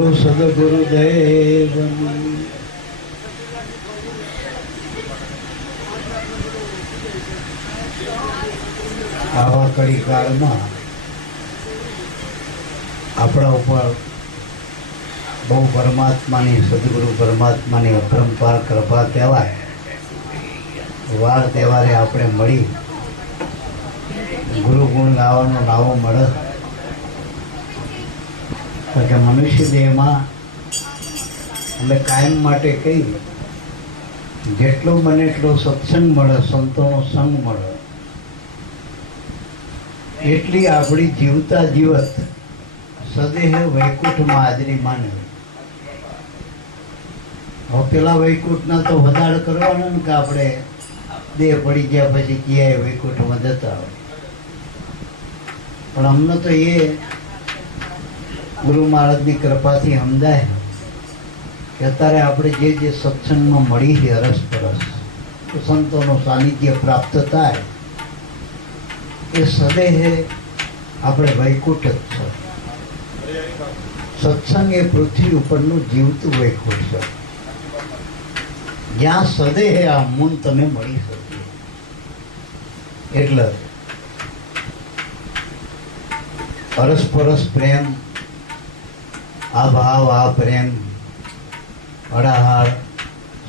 બોલો સદગુરુદેવ આવા કડી કાળમાં આપણા ઉપર બહુ પરમાત્માની સદગુરુ પરમાત્માની અપરંપાર કૃપા કહેવાય. વાર તહેવારે આપણે મળી ગુરુ ગુણ ગાવાનો લાવો મળે. કારણ કે મનુષ્ય દેહમાં અમે કાયમ માટે કહી જેટલો બને એટલો સત્સંગ મળે, સંતોનો સંગ મળે, એટલી આપણી જીવતા જીવત સદેહ વૈકુંઠમાં હાજરી માને. હવે પેલા વૈકુંઠના તો વધારે કરવાના ને કે આપણે દેહ પડી ગયા પછી ક્યાંય વૈકુંઠમાં જતા હોય. પણ અમને તો એ ગુરુ મહારાજની કૃપાથી સમજાય કે અત્યારે આપણે જે સત્સંગમાં મળી છે અરસપરસ સંતોનું સાનિધ્ય પ્રાપ્ત થાય એ સદેહે આપણે વૈકુંઠ જ છે. સત્સંગ એ પૃથ્વી ઉપરનું જીવતું વૈકુંઠ છે જ્યાં સદેહે આ મૂન તમે મળી શકે. એટલે અરસપરસ પ્રેમ, આ ભાવ, આ પ્રેમ, અડાહાર,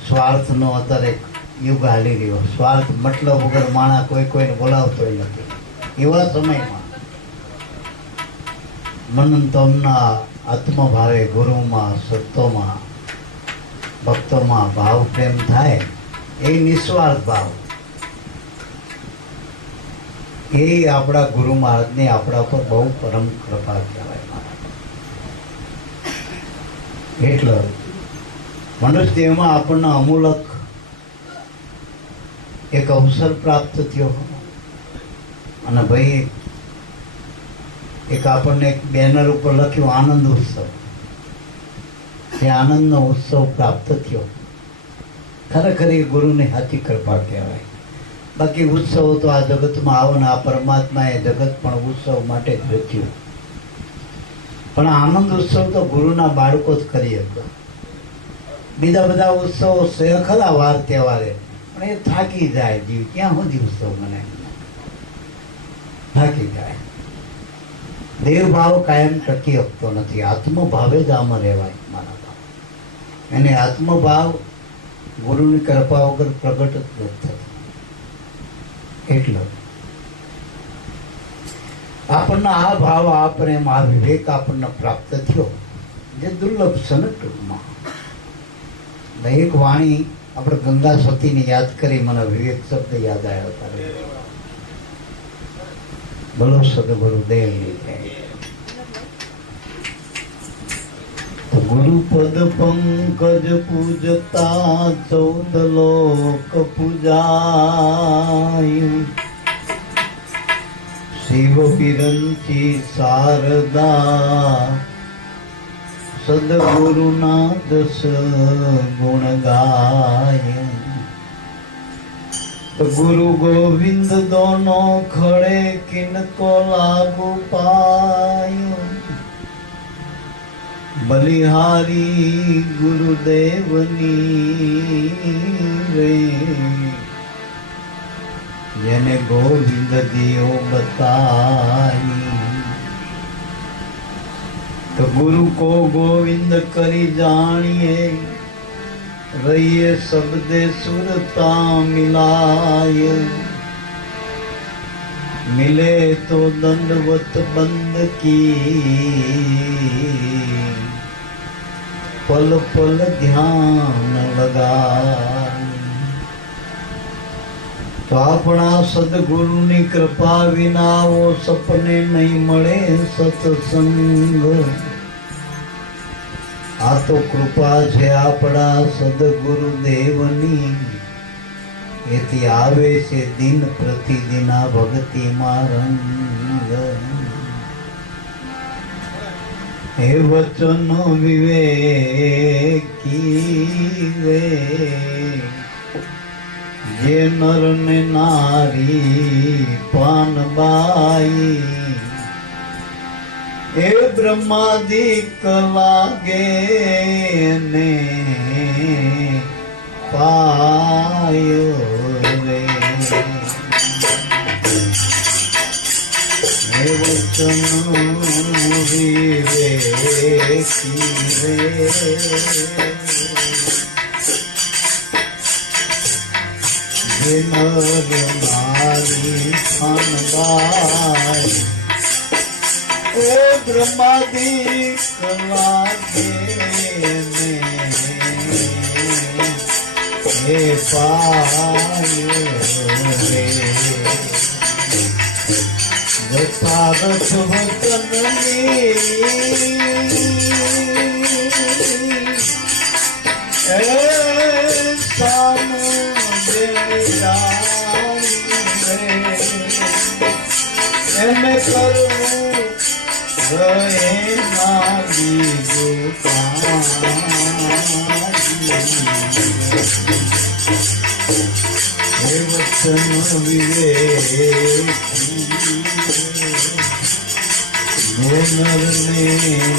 સ્વાર્થનો અત્યારે યુગ હાલી રહ્યો. સ્વાર્થ મતલબ વગર માણસ કોઈને બોલાવતો નથી. એવા સમયમાં મન તમના આત્મભાવે ગુરુમાં, સંતોમાં, ભક્તોમાં ભાવ પ્રેમ થાય એ નિસ્વાર્થ ભાવ, એ આપણા ગુરુ મહારાજની આપણા પર બહુ પરમ કૃપા કહેવાય. એટલે મનુષ્ય દેહમાં આપણને અમૂલક એક અવસર પ્રાપ્ત થયો. અને ભાઈ એક આપણને એક બેનર ઉપર લખ્યું આનંદ ઉત્સવ. એ આનંદનો ઉત્સવ પ્રાપ્ત થયો. ખરેખર એ ગુરુની સાચી કૃપા કહેવાય. બાકી ઉત્સવ તો આ જગતમાં આવો ને આ પરમાત્મા એ જગત પણ ઉત્સવ માટે જ રચ્યું. પણ આનંદ ઉત્સવ તો ગુરુના બાળકો જ કરી શકે. બીજા બધા ઉત્સવો છે ખરા વાર તહેવારે, પણ એ થાકી જાય જીવ. ક્યાં સુધી ઉત્સવ મને થાકી જાય. દેવભાવ કાયમ ટકી શકતો નથી. આત્મભાવે જ આમાં રહેવાય મારા ભાવ. એને આત્મભાવ ગુરુની કૃપા વગર પ્રગટ જ નથી થતો. એટલે આપણને આ ભાવ, આ પ્રેમ, આ વિવેક આપણને પ્રાપ્ત થયો જે દુર્લભ છે ને. ટૂંકમાં એક વાણી આપણે ગંગા સતીને યાદ કરી, મને વિવેક શબ્દ યાદ આવ્યો તારે. બોલો સદગુરુદેવ. ગુરુપદ પંકજ પૂજતા 14 લોક પૂજાય. શિવ બિરંચી શારદા સદગુરુના 10 ગુણ ગાય. ગુરુ ગોવિંદ દોનો ખડે કિनको લાગુ પાયો. બલિહારી ગુરુદેવની રે જેને ગોવિંદ દિયો બતાઈ. તો ગુરુ કો ગોવિંદ કરી જાણીએ રહીએ શબ્દે સુરતા મિલાય. मिले तो दंडवत बंद की पल पल ध्यान लगा. तो अपना सदगुरुनी कृपा विना वो सपने नहीं મળે સત્સંગ. આ તો કૃપા છે આપણા સદગુરુદેવની. એથી આવે છે દિન પ્રતિદિન આ ભક્તિમાં રંગ. હે વચન વિવેકી રે જે નર ને નારી પાનબાઈ એ બ્રહ્માદિક લાગે ને પાયો રે હે વચન વિવેકી રે મારી ખાનદાઈ એ બ્રહ્માદિક લાગે ને હે પાયો રે જતારથ વચનની એ સાનું એમે કરવું ગયે ના બીજું હે વચન વિવેકી નરને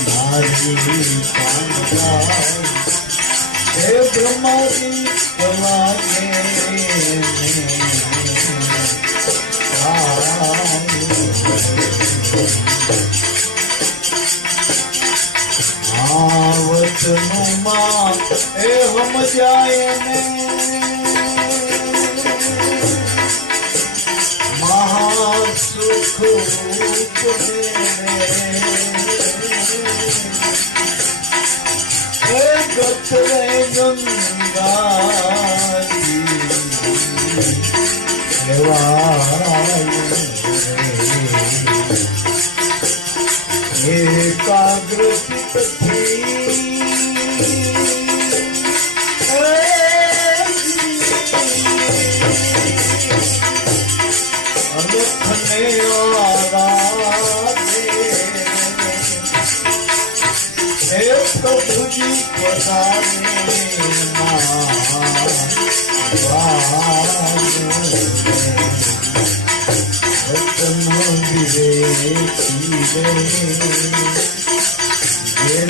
નારી કાંદાય હે બ્રહ્માદિક લાગે વચનમાં એ સમજાય ને મહાસુખ હે ગતરે ગંગાજી એકાગ્ર અનખને આરાધે હે પ્રભુજી પધારે વચન વિવેકી રે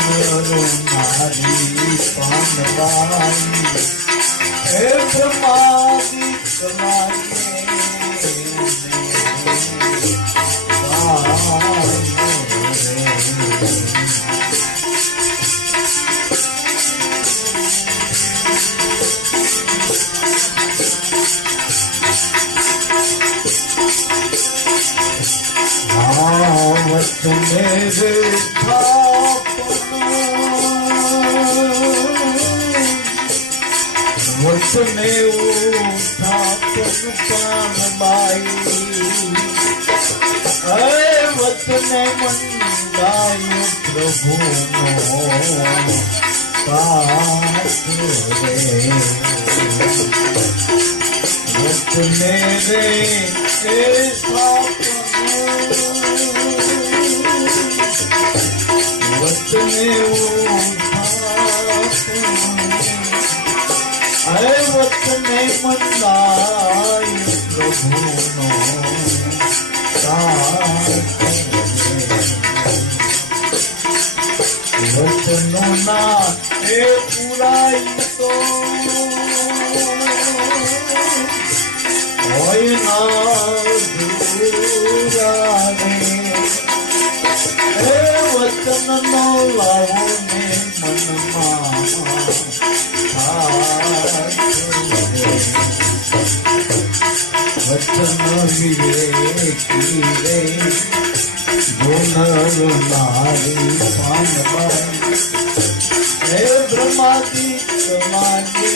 નારી પાનવાઈ હે બ્રહ્માદિક લાગે વચને વચને ઉઠાપન પાનબાઈ હે વચને મંડાય પ્રભુનો પાઠ રે વચને રે એ વચને હે વચને મંદાય પ્રભુનો વચનો ના એ પુરાય તો હોય ના દુરાને હે વચન નો લાવો ને મનમાં વચન વિવેકી રે ગુણર નારી પાનબાઈ હે બ્રહ્માદિક લાગે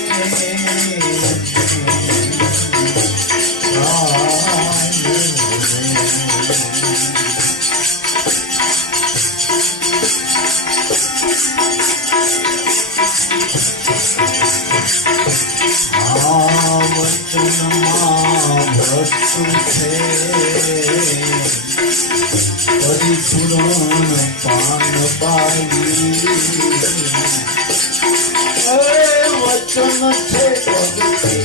વચનમાં ભક્તુ છે પરિપૂર્ણ પાનબાઈ વચન છે ભક્તિ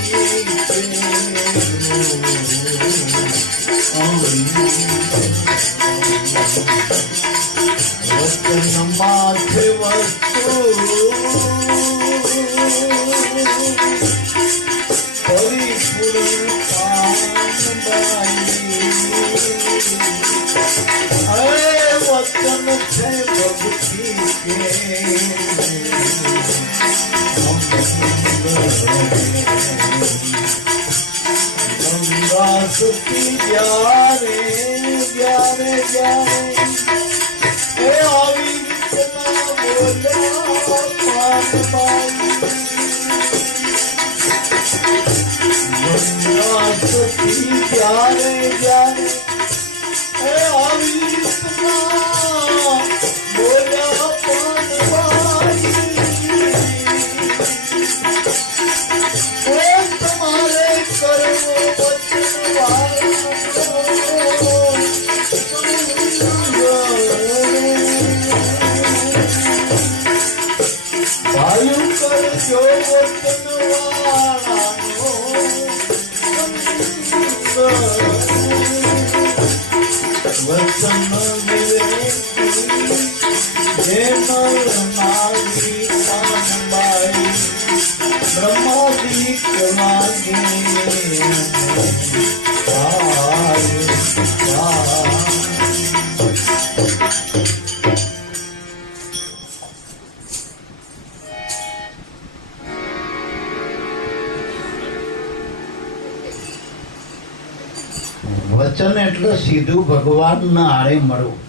વચન એટલે સીધું ભગવાનના આડે મળવું.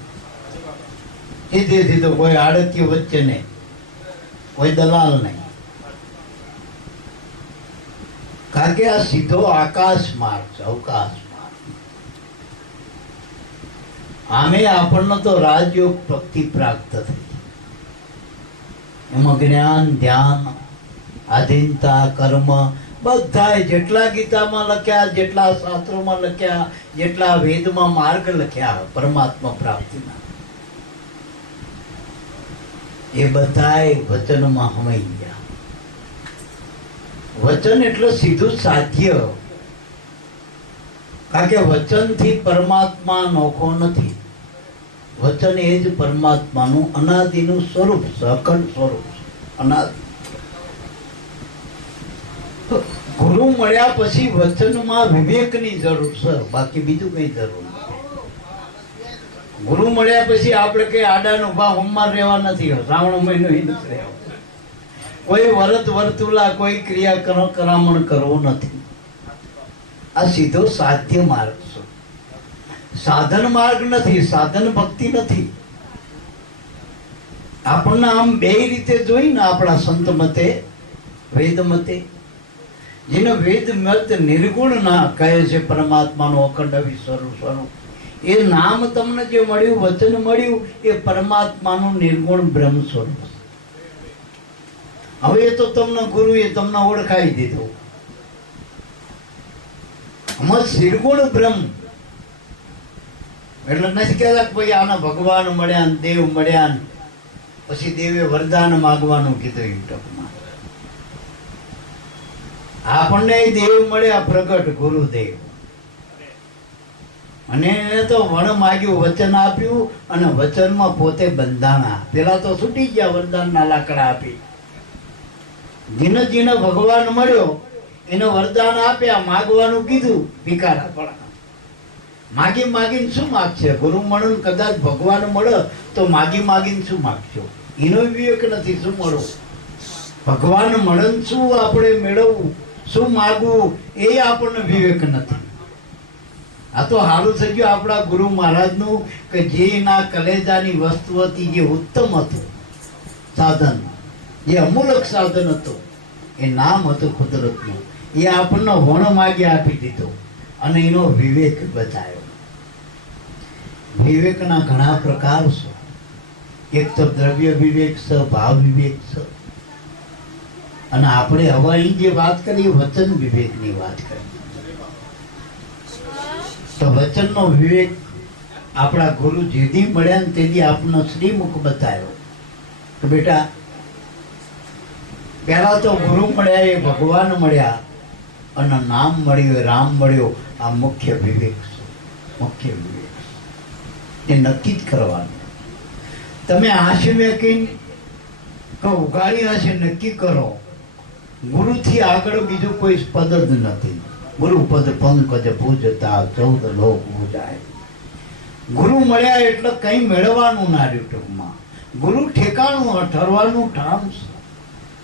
સીધે સીધું, કોઈ આડત્ય વચ્ચે નહીં, કોઈ દલાલ નહીં. કારણ કે આ સીધો આકાશ માર્ગ છે, અવકાશ માર્ગ. આમે આપણને તો રાજયોગ ભક્તિ પ્રાપ્ત થઈ. એમાં જ્ઞાન, ધ્યાન, આધીનતા, કર્મ બધા જેટલા ગીતામાં લખ્યા, જેટલા શાસ્ત્રોમાં લખ્યા, જેટલા વેદમાં માર્ગ લખ્યા પરમાત્મા પ્રાપ્તિના, એ બધાય વચનમાં હમાઈ ગયા. વચન એટલે સીધું સાધ્ય. કારણ કે વચનથી પરમાત્મા નોખો નથી. વચન એ જ પરમાત્માનું અનાદિનું સ્વરૂપ છે, અખંડ સ્વરૂપ છે, અનાદિ. ગુરુ મળ્યા પછી વચનમાં વિવેકની જરૂર છે, બાકી બીજું કઈ જરૂર નથી. ગુરુ મળ્યા પછી આપણે કઈ આડાનો ભાવ હોમમાં રહેવા નથી, શ્રાવણ મહિનો નથી રહેવા, કોઈ વરત વર્તુલા, કોઈ ક્રિયા કરામણ કરવો નથી. આ સીધો સાધ્ય માર્ગ છે, સાધન માર્ગ નથી, સાધન ભક્તિ નથી. આપણને આમ બે રીતે જોઈને આપણા સંત મતે, વેદ મતે, જેને વેદ મત નિર્ગુણ ના કહે છે, પરમાત્માનું અખંડ સ્વરૂપ સ્વરૂપ, એ નામ તમને જે મળ્યું, વચન મળ્યું, એ પરમાત્માનું નિર્ગુણ બ્રહ્મ સ્વરૂપ. હવે એ તો તમને ગુરુએ તમને ઓળખાવી દીધું. આમાં નિર્ગુણ બ્રહ્મ એટલે નથી કહેતા કે ભાઈ આના ભગવાન મળ્યા ને દેવ મળ્યા ને પછી દેવે વરદાન માગવાનું કીધું. યુટ્યુબમાં આપણને દેવ મળ્યા પ્રગટ ગુરુદેવ, અને એને તો વણ માગ્યું, વચન આપ્યું, અને વચનમાં પોતે બંધાણા. પેલા તો છૂટી ગયા, વરદાનના લાકડા આપી. જીને જીને ભગવાન મળ્યો એને વરદાન આપ્યા, માગવાનું કીધું, ભિખારા પણ માગી માગીને શું માગશે? ગુરુ મળે કદાચ ભગવાન મળે તો માગી માગીને શું માગશો? એનો વિવેક નથી. શું મળવું? ભગવાન મળે શું આપણે મેળવવું, શું માગવું, એ આપણને વિવેક નથી. આ તો સારું થઈ ગયું આપણા ગુરુ મહારાજનું કે જે એના કલેજાની વસ્તુ હતી, જે ઉત્તમ હતું સાધન, જે અમૂલક સાધન હતું, એ નામ હતું કુદરતનું, એ આપણને વણ માગે આપી દીધો અને એનો વિવેક બચાવ્યો. વિવેકના ઘણા પ્રકાર છે. એક તો દ્રવ્ય વિવેક છે, ભાવ વિવેક છે, અને આપણે હવે અહીં જે વાત કરીએ વચન વિવેકની વાત કરીએ. તો વચનનો વિવેક આપણા ગુરુ જેથી મળ્યા ને તેથી આપણને શ્રીમુખ બતાવ્યો કે બેટા, પહેલા તો ગુરુ મળ્યા એ ભગવાન મળ્યા અને નામ મળ્યું એ રામ મળ્યો. આ મુખ્ય વિવેક છે, મુખ્ય વિવેક એ નક્કી જ કરવાનું. તમે આશમે કઈ ઉગાડી હશે નક્કી કરો. ગુરુથી આગળ બીજું કોઈ પદ જ નથી. ગુરુ પદ પંકજ પૂજતા 14 લોક પૂજાય. ગુરુ મળ્યા એટલે કઈ મેળવવાનું ના રહ્યું. ટૂંકમાં ગુરુ ઠેકાણું ઠરવાનું ઠામ છે.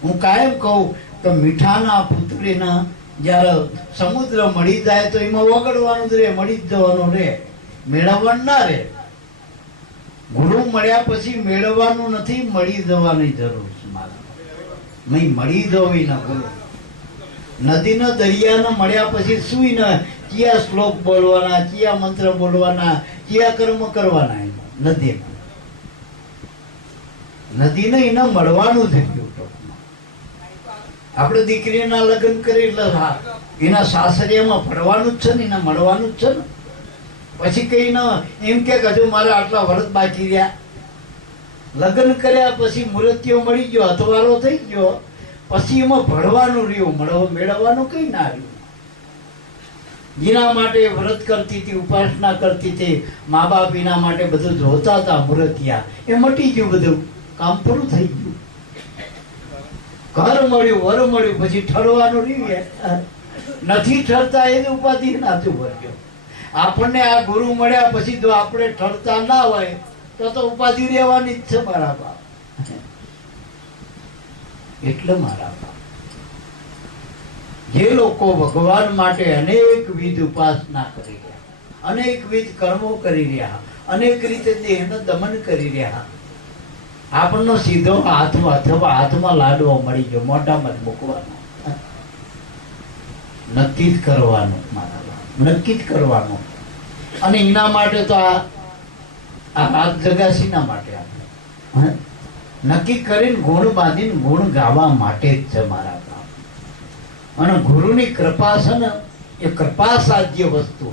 હું કાયમ કહું કે મીઠાના પુત્રીના જ્યારે સમુદ્ર મળી જાય તો એમાં વગડવાનું જ રહે, મળી જ જવાનું રહે, મેળવવાનું ના રહે. ગુરુ મળ્યા પછી મેળવવાનું નથી, મળી જવાની જરૂર છે. મારા મળી જવી ના ગુરુ. નદીના દરિયાને મળ્યા પછી શું ને કયા શ્લોક બોલવાના, કયા મંત્ર બોલવાના, કયા કર્મ કરવાના. નદીને એને મળવાનું થઈ ગયું. આપણે દીકરીના લગ્ન કરી એટલે એના સાસરિયામાં ફરવાનું જ છે ને, એને મળવાનું જ છે ને. પછી કઈ ન એમ કે હજુ મારે આટલા વર્ષ બાકી રહ્યા. લગ્ન કર્યા પછી મૂર્તિઓ મળી ગયો, અથવારો થઈ ગયો, પછી એમાં ભળવાનું રહ્યું, મેળવવાનું કઈ ના રહ્યું. જેના માટે વ્રત કરતી હતી, ઉપાસના કરતી હતી, મા બાપ એના માટે બધું જોતા હતા, મૂર્તિયા એ મટી ગયું, બધું કામ પૂરું થઈ ગયું. ઘર મળ્યું, વર મળ્યું, પછી ઠરવાનું રહ્યું. નથી ઠરતા એની ઉપાધિ નાતું ભર્યો. આપણને આ ગુરુ મળ્યા પછી જો આપણે ઠરતા ના હોય તો ઉપાધિ રહેવાની જ છે મારા બાપ. એટલે મારા બાપ, જે લોકો ભગવાન માટે અનેકવિધ ઉપાસના કરી રહ્યા, અનેકવિધ કર્મો કરી રહ્યા, અનેક રીતે દેહને દમન કરી રહ્યા, આપણનો સીધો હાથમાં અથવા હાથમાં લાડવો મળી ગયો, મોઢામાં જ મૂકવાનો. નક્કી જ કરવાનું મારા બાપ, નક્કી જ કરવાનું. અને એના માટે તો આ હાથ જગાસીના માટે આપણે નક્કી કરીને ગુણ બાંધીને ગુણ ગાવા માટે જ છે મારા બાપ. અને ગુરુની કૃપા છે ને, એ કૃપા સાધ્ય વસ્તુ.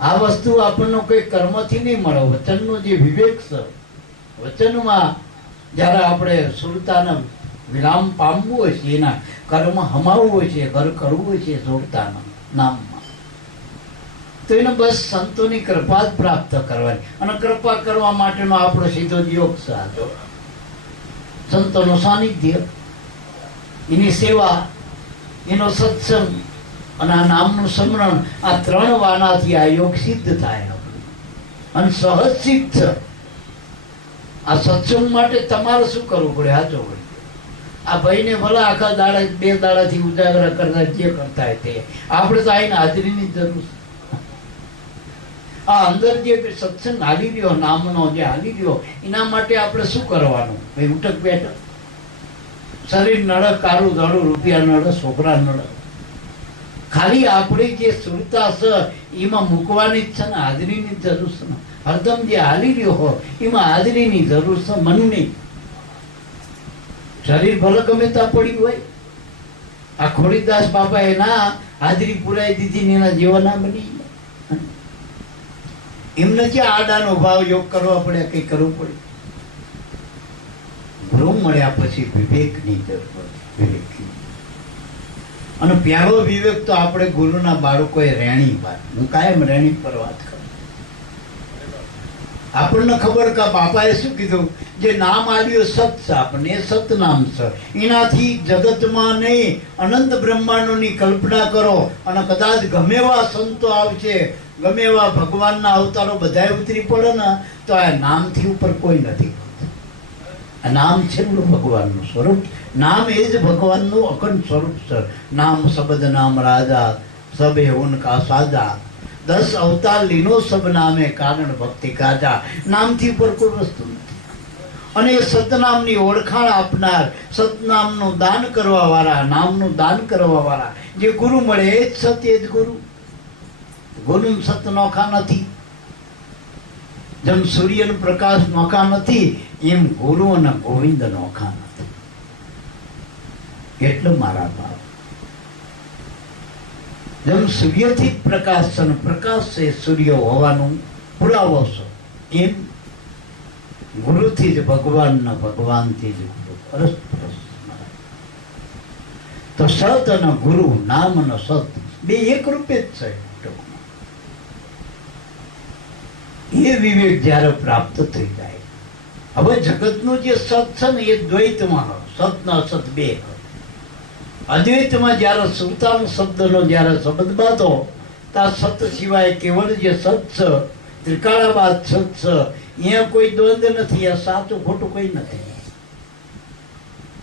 આ વસ્તુ આપણને કોઈ કર્મથી નહીં મળે. વચનનો જે વિવેક છે, વચનમાં જ્યારે આપણે સુરતાના વિરામ પામવું હોય છે, એના કર્મ હમાવવું હોય છે, ઘર કરવું હોય છે સુરતાના નામમાં, તો એને બસ સંતોની કૃપા જ પ્રાપ્ત કરવાની. અને કૃપા કરવા માટેનો આપણો સીધો યોગ સાધો, સંતોનું સાનિધ્ય, એની સેવા, એનો સત્સંગ અને આ નામનું સ્મરણ. આ ત્રણ વાનાથી આ યોગ સિદ્ધ થાય અને સહજ સિદ્ધ. આ સત્સંગ માટે તમારે શું કરવું પડે? હાચો પડે. આ ભાઈને ભલે આખા દાડા 2 દાડાથી ઉજાગરા કરતા જે કરતા તે, આપણે તો આઈને હાજરીની જરૂર છે. આ અંદર જે સત્સંગ હાલી રહ્યો, નામનો જે હાલી રહ્યો, એના માટે આપણે શું કરવાનું? ભાઈ ઉઠક બેઠક, શરીર નડે, કારું ધડું, રૂપિયા નડે, છોકરા નડે, ખાલી આપણી જે સુરતા છે એમાં મૂકવાની જ છે ને, હાજરીની જરૂર છે ને. હરદમ જે હાલી રહ્યો હોય એમાં હાજરીની જરૂર છે, મનની. શરીર ભલે ગમે ત્યાં પડ્યું હોય, આ ખોડીદાસ બાપા એના હાજરી પુરાઈ દીધી, એના જેવા ના બની. એમને ક્યાં આડાનો ભાવ યોગ કરવા પડે, કઈ કરવું પડે? ગુરુ મળ્યા પછી વિવેકની જરૂર, વિવેકની. અને પ્યારો વિવેક તો આપણે ગુરુના બાળકોએ રેણી વાત, હું કાયમ રેણી પર વાત કરું. આપણને ખબર કે બાપાએ શું કીધું? જે નામ આવ્યું સત છે, આપણને સત નામ છે. એનાથી જગતમાં નહીં અનંત બ્રહ્માંડોની કલ્પના કરો. અને કદાચ ગમે એવા સંતો આવશે, ગમે એવા ભગવાનના અવતારો બધાય ઉતરી પડે ને, તો આ નામથી ઉપર કોઈ નથી. આ નામ છે ભગવાનનું સ્વરૂપ. નામ એ જ ભગવાનનું અખંડ સ્વરૂપ છે. નામ શબ્દ નામ રાજા, સબે ઉનકા સાજા, 10 અવતાર લીનો સબ નામે, કારણ ભક્તિ કાજા. નામથી ઉપર કોઈ વસ્તુ નથી. અને એ સતનામની ઓળખાણ આપનાર, સતનામનું દાન કરવા વાળા, નામનું દાન કરવા વાળા જે ગુરુ મળે એ જ સત્ય, એ જ ગુરુ. ગુરુ સત નોખા નથી. જેમ સૂર્યનો પ્રકાશ નોખા નથી, એમ ગુરુ અને ગોવિંદ નોખા નથી. એટલે મારા બાપ, જેમ સૂર્યથી પ્રકાશ છે, પ્રકાશ છે સૂર્ય હોવાનું પુરાવો છે, એમ ગુરુથી જ ભગવાન ને ભગવાનથી જ ગુરુ. પરસ્પર. તો સત અને ગુરુ, નામ અને સત બે એક રૂપે જ છે. એ વિવેક જ્યારે પ્રાપ્ત થઈ જાય, હવે જગતનું જે સત છે ને એ દ્વૈતમાં, સત ના અસત બે. અદ્વૈતમાં જયારે સુરતાન શબ્દનો જયારે શબ્દ બાંધો, ત્યાં સત સિવાય કેવળ જે સત છે, ત્રિકાળાબાદ સત છે, અહીંયા કોઈ દ્વંદ નથી, આ સાચું ખોટું કઈ નથી.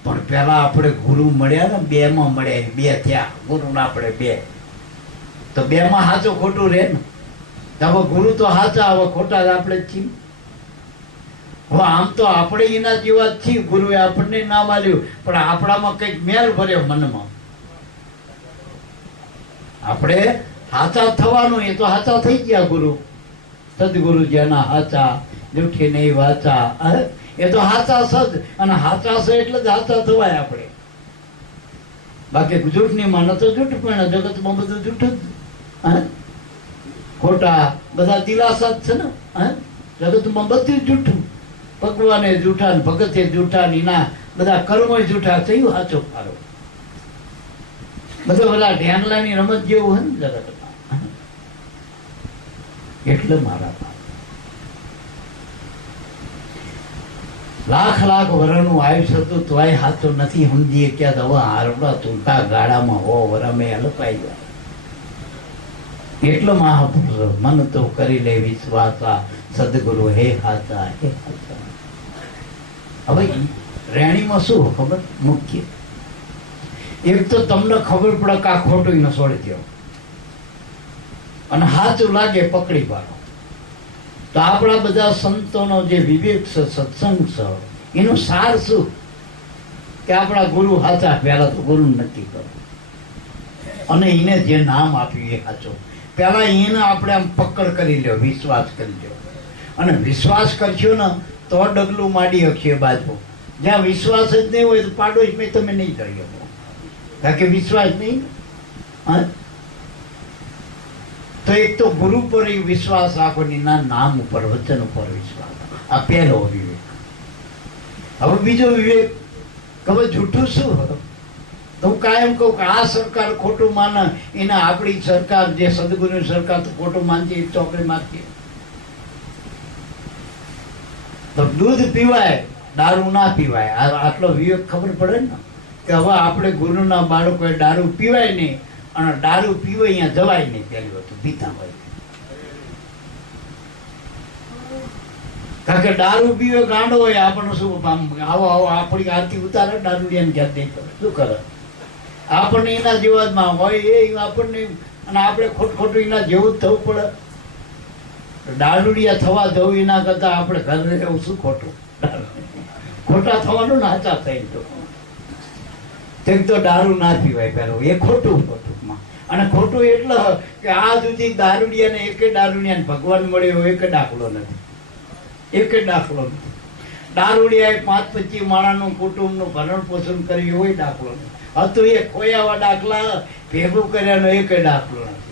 પણ પેલા આપણે ગુરુ મળ્યા ને, 2 માં મળ્યા, 2 થયા ગુરુ ને આપણે 2, તો 2 માં સાચું ખોટું રહે ને. હવે ગુરુ તો સાચા, હવે ખોટા જ આપણે છીએ. હવે આમ તો આપણે એના જેવા જ છીએ, ગુરુએ આપણને નામ આલ્યું, પણ આપણામાં કંઈક મેલ ભર્યો મનમાં. આપણે હાચા થવાનું, એ તો હાચા થઈ ગયા ગુરુ. સદગુરુ જેના હાચા, જૂઠી નહીં વાચા, એ તો હાચા સદ, અને હાચા છે એટલે જ હાચા થવાય આપણે. બાકી જૂઠની માનો તો જૂઠ, પણ જગતમાં બધું જૂઠું જ. ખોટા બધા દિલાસા જ છે ને. જગતમાં બધું જૂઠું. ભગવાને જૂઠા, ભગતે જૂઠા, એના બધા કર્મો જૂઠા. થયું હાચો ફારો. બધા પેલા ઢેંગલાની રમત જેવું હોય ને જગતમાં. એટલે મારા લાખ લાખ વર્ષનું આયુષ્ય હતું તોય હાથો નથી સમજીએ કે હવે આરવડા ટૂંકા ગાળામાં હો વરમે અલપાઈ જાય. એટલો મહાપુરુષ મન તો કરી લે વિશ્વાસા, સદગુરુ હે હાચા હે હાચા. હવે રેણીમાં શું ખબર મુખ્ય? એક તો તમને ખબર પડે કે આ ખોટું ન છોડી દો, અને સાચું લાગે પકડી પાડો. તો આપણા બધા સંતોનો જે વિવેક છે, સત્સંગ છે, એનું સાર શું? કે આપણા ગુરુ સાચા, પહેલા તો ગુરુ નક્કી કરો, અને એને જે નામ આપ્યું એ સાચો. પહેલા એને આપણે આમ પકડ કરી લ્યો, વિશ્વાસ કરી લ્યો. અને વિશ્વાસ કરશો ને તો ડગલું માંડી શકીએ બાજુ. જ્યાં વિશ્વાસ જ નહીં હોય તો પાડોશ મેં તમે નહીં કરી શકો, કારણ કે વિશ્વાસ નહીં. તો એક તો ગુરુ પર વિશ્વાસ રાખો, એના નામ ઉપર, વચન ઉપર વિશ્વાસ. આ પહેલો વિવેક. હવે બીજો વિવેક, હવે જૂઠું શું? તો હું કાયમ કહું કે આ સરકાર ખોટું માને, એના આપણી સરકાર જે સદગુરુની સરકાર તો ખોટું માનતી, ચોકડી મારતી. તો દૂધ પીવાય, દારૂ ના પીવાય. આટલો વિવેક ખબર પડે ને કે હવે આપણે ગુરુના બાળકોએ દારૂ પીવાય નહીં, અને દારૂ પીવે અહીંયા જવાય નહીં. પહેલી વસ્તુ પીતા હોય, કારણ કે દારૂ પીવે ગાંડો હોય. આપણને શું આવો આવો આપણી આરતી ઉતારે, દારૂ એને ક્યાં નહીં કરે, શું કરે? આપણને એના જેવા જ હોય એ આપણને, અને આપણે ખોટું એના જેવું જ થવું પડે. દારૂડિયા થવા જવું એના કરતા આપણે ઘરે રહેવું શું ખોટું? ખોટા થવાનું ને હાચા થઈને તો તેમ તો દારૂ ના પીવાય પેલો, એ ખોટું. ખોટુંમાં અને ખોટું એટલે કે આ સુધી દારૂડિયાને એક દારૂડિયાને ભગવાન મળ્યો એક દાખલો નથી, એક દાખલો નથી. દારૂડિયાએ 5-25 માણાનું કુટુંબનું ભરણ પોષણ કર્યું હોય દાખલો નથી. હતું એ ખોયાવા દાખલા ભેગું કર્યાનો એક દાખલો નથી.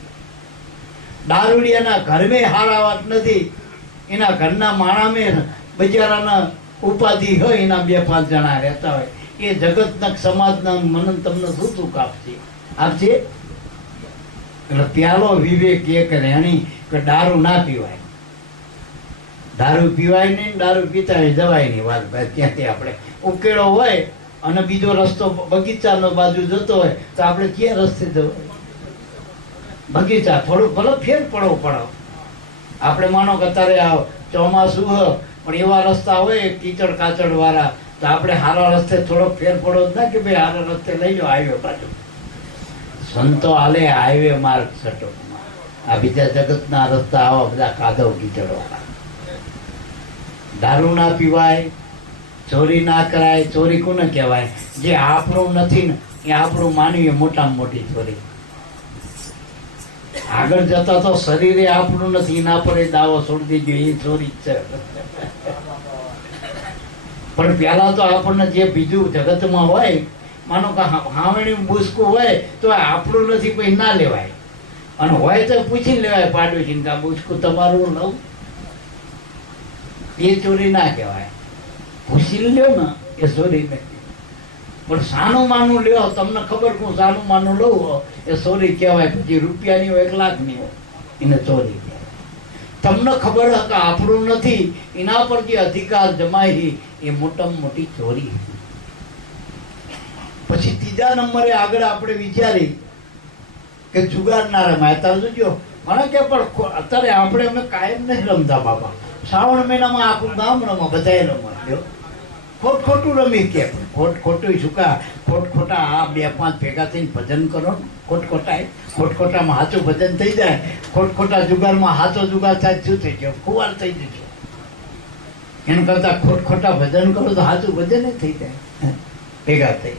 દારૂડિયાના ઘરમાં હારા વાત નથી, એના ઘરના માણામાં બજારાના ઉપાધિ હોય, એના 2-5 જણા રહેતા હોય. એ જગતના સમાજના મન તમને શું સુખ આપશે? આપશે? એટલે પ્યાલો વિવેક એક રેણી કે દારૂ ના પીવાય. દારૂ પીવાય નહીં, દારૂ પીતા હોય જવાય નહીં. વાત ત્યાંથી આપણે ઉકેળો હોય અને બીજો રસ્તો બગીચાનો બાજુ જતો હોય તો આપણે ક્યાં રસ્તે જવાય? બગીચા થોડું ભલે ફેર પડવો પડો. આપણે માનો કે અત્યારે ચોમાસું હોય પણ એવા રસ્તા હોય કીચડ કાચડ વાળા, તો આપણે હારા રસ્તે થોડો ફેર પડો જ ના કે ભાઈ હારા રસ્તે લઈ જાઓ હાઈવે પાછો. સંતો હાલે હાઈવે માર્ગ છટો. આ બીજા જગતના રસ્તા આવા બધા કાદવ કીચડ વાળા. દારૂ ના પીવાય, ચોરી ના કરાય. ચોરી કોને કહેવાય? જે આપણું નથી ને એ આપણું માનવીએ મોટામાં મોટી ચોરી. આગળ જતા તો શરીરે આપણું નથી, એના પર એ દાવો છોડી દેજો, એ ચોરી જ છે. પણ પેલા તો આપણને જે બીજું જગતમાં હોય, માનો કે હાવણી બુસકું હોય તો આપણું નથી પછી ના લેવાય, અને હોય તો પૂછી લેવાય પાડોશી કે બુસકું તમારું લઉં. એ ચોરી ના કહેવાય. પૂછી લ્યો ને એ ચોરી નથી. પણ સાનું માનું લ્યો, તમને ખબર હું સાનું માનું લઉં એ ચોરી કહેવાય. પછી રૂપિયાની હોય 1 લાખની હોય એને ચોરી કહેવાય. તમને ખબર કે આપણું નથી, એના પર જે અધિકાર જમાય એ મોટામાં મોટી ચોરી. પછી 3જા નંબરે આગળ આપણે વિચારી કે જુગાર ના રમાય. અત્યારે જોજો મને કે પણ અત્યારે આપણે અમે કાયમ નહીં રમતા બાપા. શ્રાવણ મહિનામાં આખું ગામ રમવા, બધાએ રમવા. ખોટું રમી કે ખોટું સુકા ખોટા આ 2-5 ભેગા થઈને ભજન કરો. ખોટખોટામાં સાચું ભજન થઈ જાય. ખોટા જુગારમાં સાચો જુગાર થાય શું થઈ ગયો? ખુવાર થઈ જજો. એના કરતા ખોટા ભજન કરો તો સાચું ભજન થઈ જાય ભેગા થઈ.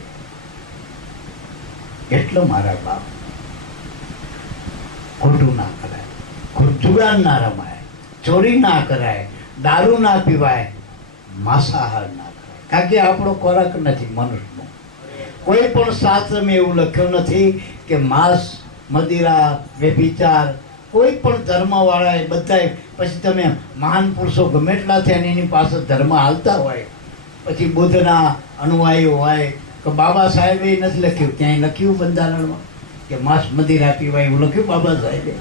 એટલો મારા બાપ ખોટું ના કરાય, જુગાર ના રમાય, ચોરી ના કરાય, દારૂ ના પીવાય, માંસાહાર ના કરાય. કારણ કે આપણો ખોરાક નથી મનુષ્યનો. કોઈ પણ શાસ્ત્રમાં એવું લખ્યું નથી કે માંસ, મદિરા, વ્યભિચાર. કોઈ પણ ધર્મવાળા એ બધાય, પછી તમે મહાન પુરુષો ગમે એટલા થયા ને એની પાસે ધર્મ હાલતા હોય, પછી બુદ્ધના અનુયાયીઓ હોય કે બાબા સાહેબે નથી લખ્યું, ક્યાંય લખ્યું બંધારણમાં કે માંસ મદિરા પીવાય એવું લખ્યું બાબા સાહેબે?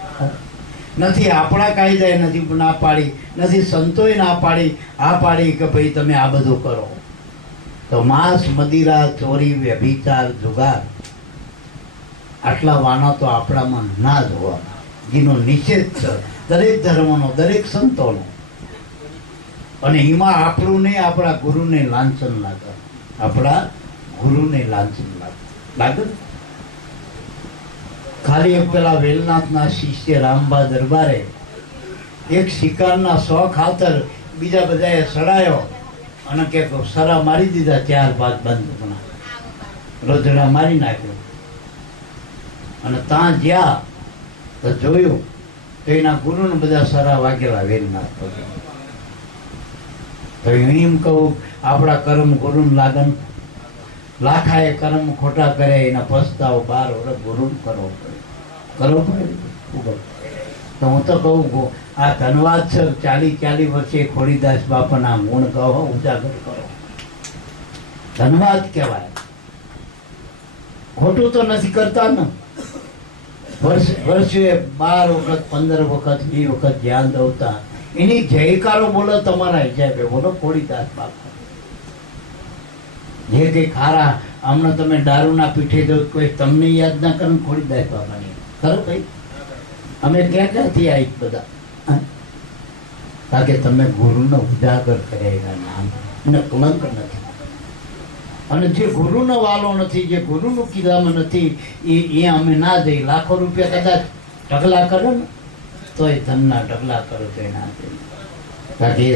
નથી. આપણા કાયદાએ નથી ના પાડી, નથી સંતોએ ના પાડી. આ પાડી કે ભાઈ તમે આ બધું કરો. તો માંસ, મદિરા, ચોરી, વ્યભિચાર, જુગાર આટલા વાના તો આપણામાં ના જોવા, જેનો નિષેધ છે દરેક ધર્મનો, દરેક સંતોનો. અને એમાં આપણું નહીં, આપણા ગુરુને લાંછન લાગે, આપણા ગુરુને લાંછન લાગે. ખાલી એક પેલા વેલનાથના શિષ્ય રામબા દરબારે એક શિકારના શોખ ખાતર બીજા બધાએ સડાયો અને કે સરા મારી દીધા, 4-5 બંધ રોજડા મારી નાખ્યો. અને ત્યાં જ્યાં તો જોયું તો એના ગુરુને બધા સરા વાગેલા વેલનાથ પગે. તો એમ કહું, આપણા કર્મ ગુરુને લાગન, લાખાએ કર્મ ખોટા કરે એના પસ્તાવ 12 વર્ષ ગુરુને કરવો પડે, કરવો પડે. તો હું તો કહું, આ ધનવાદ છે. 40 વર્ષે ખોડીદાસ બાપાના ગુણ કહો, ઉજાગર કરો. ધનવાદ કહેવાય. ખોટું તો નથી કરતા ને. વર્ષે 12 વખત, 15 વખત, 20 વખત ધ્યાન દઉતા એની જયકારો બોલો તમારા હિસાબે બોલો. ખોડીદાસ બાપા જે કઈ ખારા, હમણાં તમે દારૂના પીઠે દો, કોઈ તમને યાદ ના કરે ખોડીદાસ બાપાની ખરો ભાઈ? અમે ક્યાંથી આવી બધા? કારણ કે તમે ગુરુનો ઉજાગર કર્યા નામ ને કલંક નથી. અને જે ગુરુનો વાલો નથી, જે ગુરુનું કીધામાં નથી, એ અમે ના જઈ. લાખો રૂપિયા કદાચ ઢગલા કરો ને તો એ ધનના ઢગલા કરો તો એ ના જઈ. કારણ કે